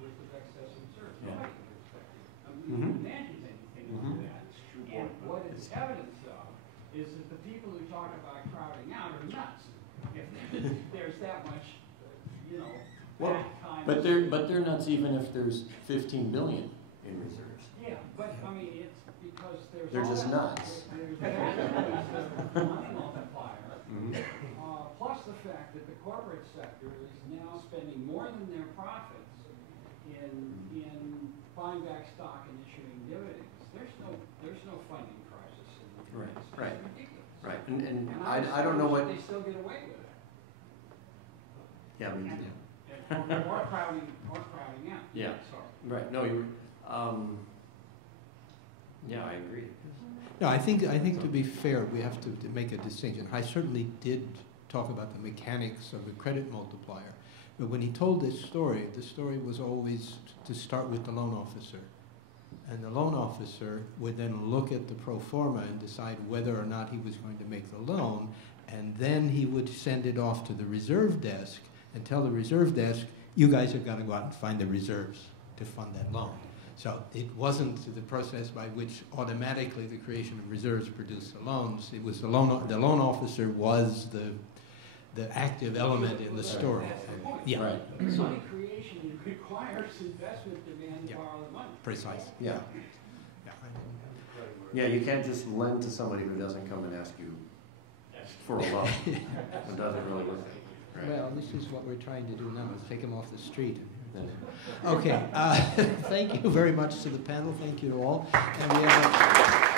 of excess reserves. Nobody could expect it. I mean, you can imagine anything like that. And what it's evidence of is that the people who talk about crowding out are nuts. If there's that much, Well, but they're nuts even if there's 15 billion in reserves. Yeah, but I mean it's because they're just nuts. There's the money multiplier, plus the fact that the corporate sector is now spending more than their profits in buying back stock and issuing dividends. There's no funding crisis in the United States. Right. It's ridiculous. Right, and I don't know what they still get away with it. Yeah, we do. More crowding out. Yeah. Sorry. Right. No, you. Yeah, I agree. No, I think to be fair, we have to make a distinction. I certainly did talk about the mechanics of the credit multiplier, but when he told this story, the story was always to start with the loan officer. And the loan officer would then look at the pro forma and decide whether or not he was going to make the loan, and then he would send it off to the reserve desk and tell the reserve desk, you guys have got to go out and find the reserves to fund that loan. So it wasn't the process by which automatically the creation of reserves produced the loans. It was the loan officer was the active element in the story. Yeah. Right. Money creation requires investment demand to borrow the money. Precise. Yeah. Yeah, you can't just lend to somebody who doesn't come and ask you for a loan. It doesn't really work. Right. Well, this is what we're trying to do now, is take them off the street. Okay, thank you very much to the panel. Thank you to all. And we have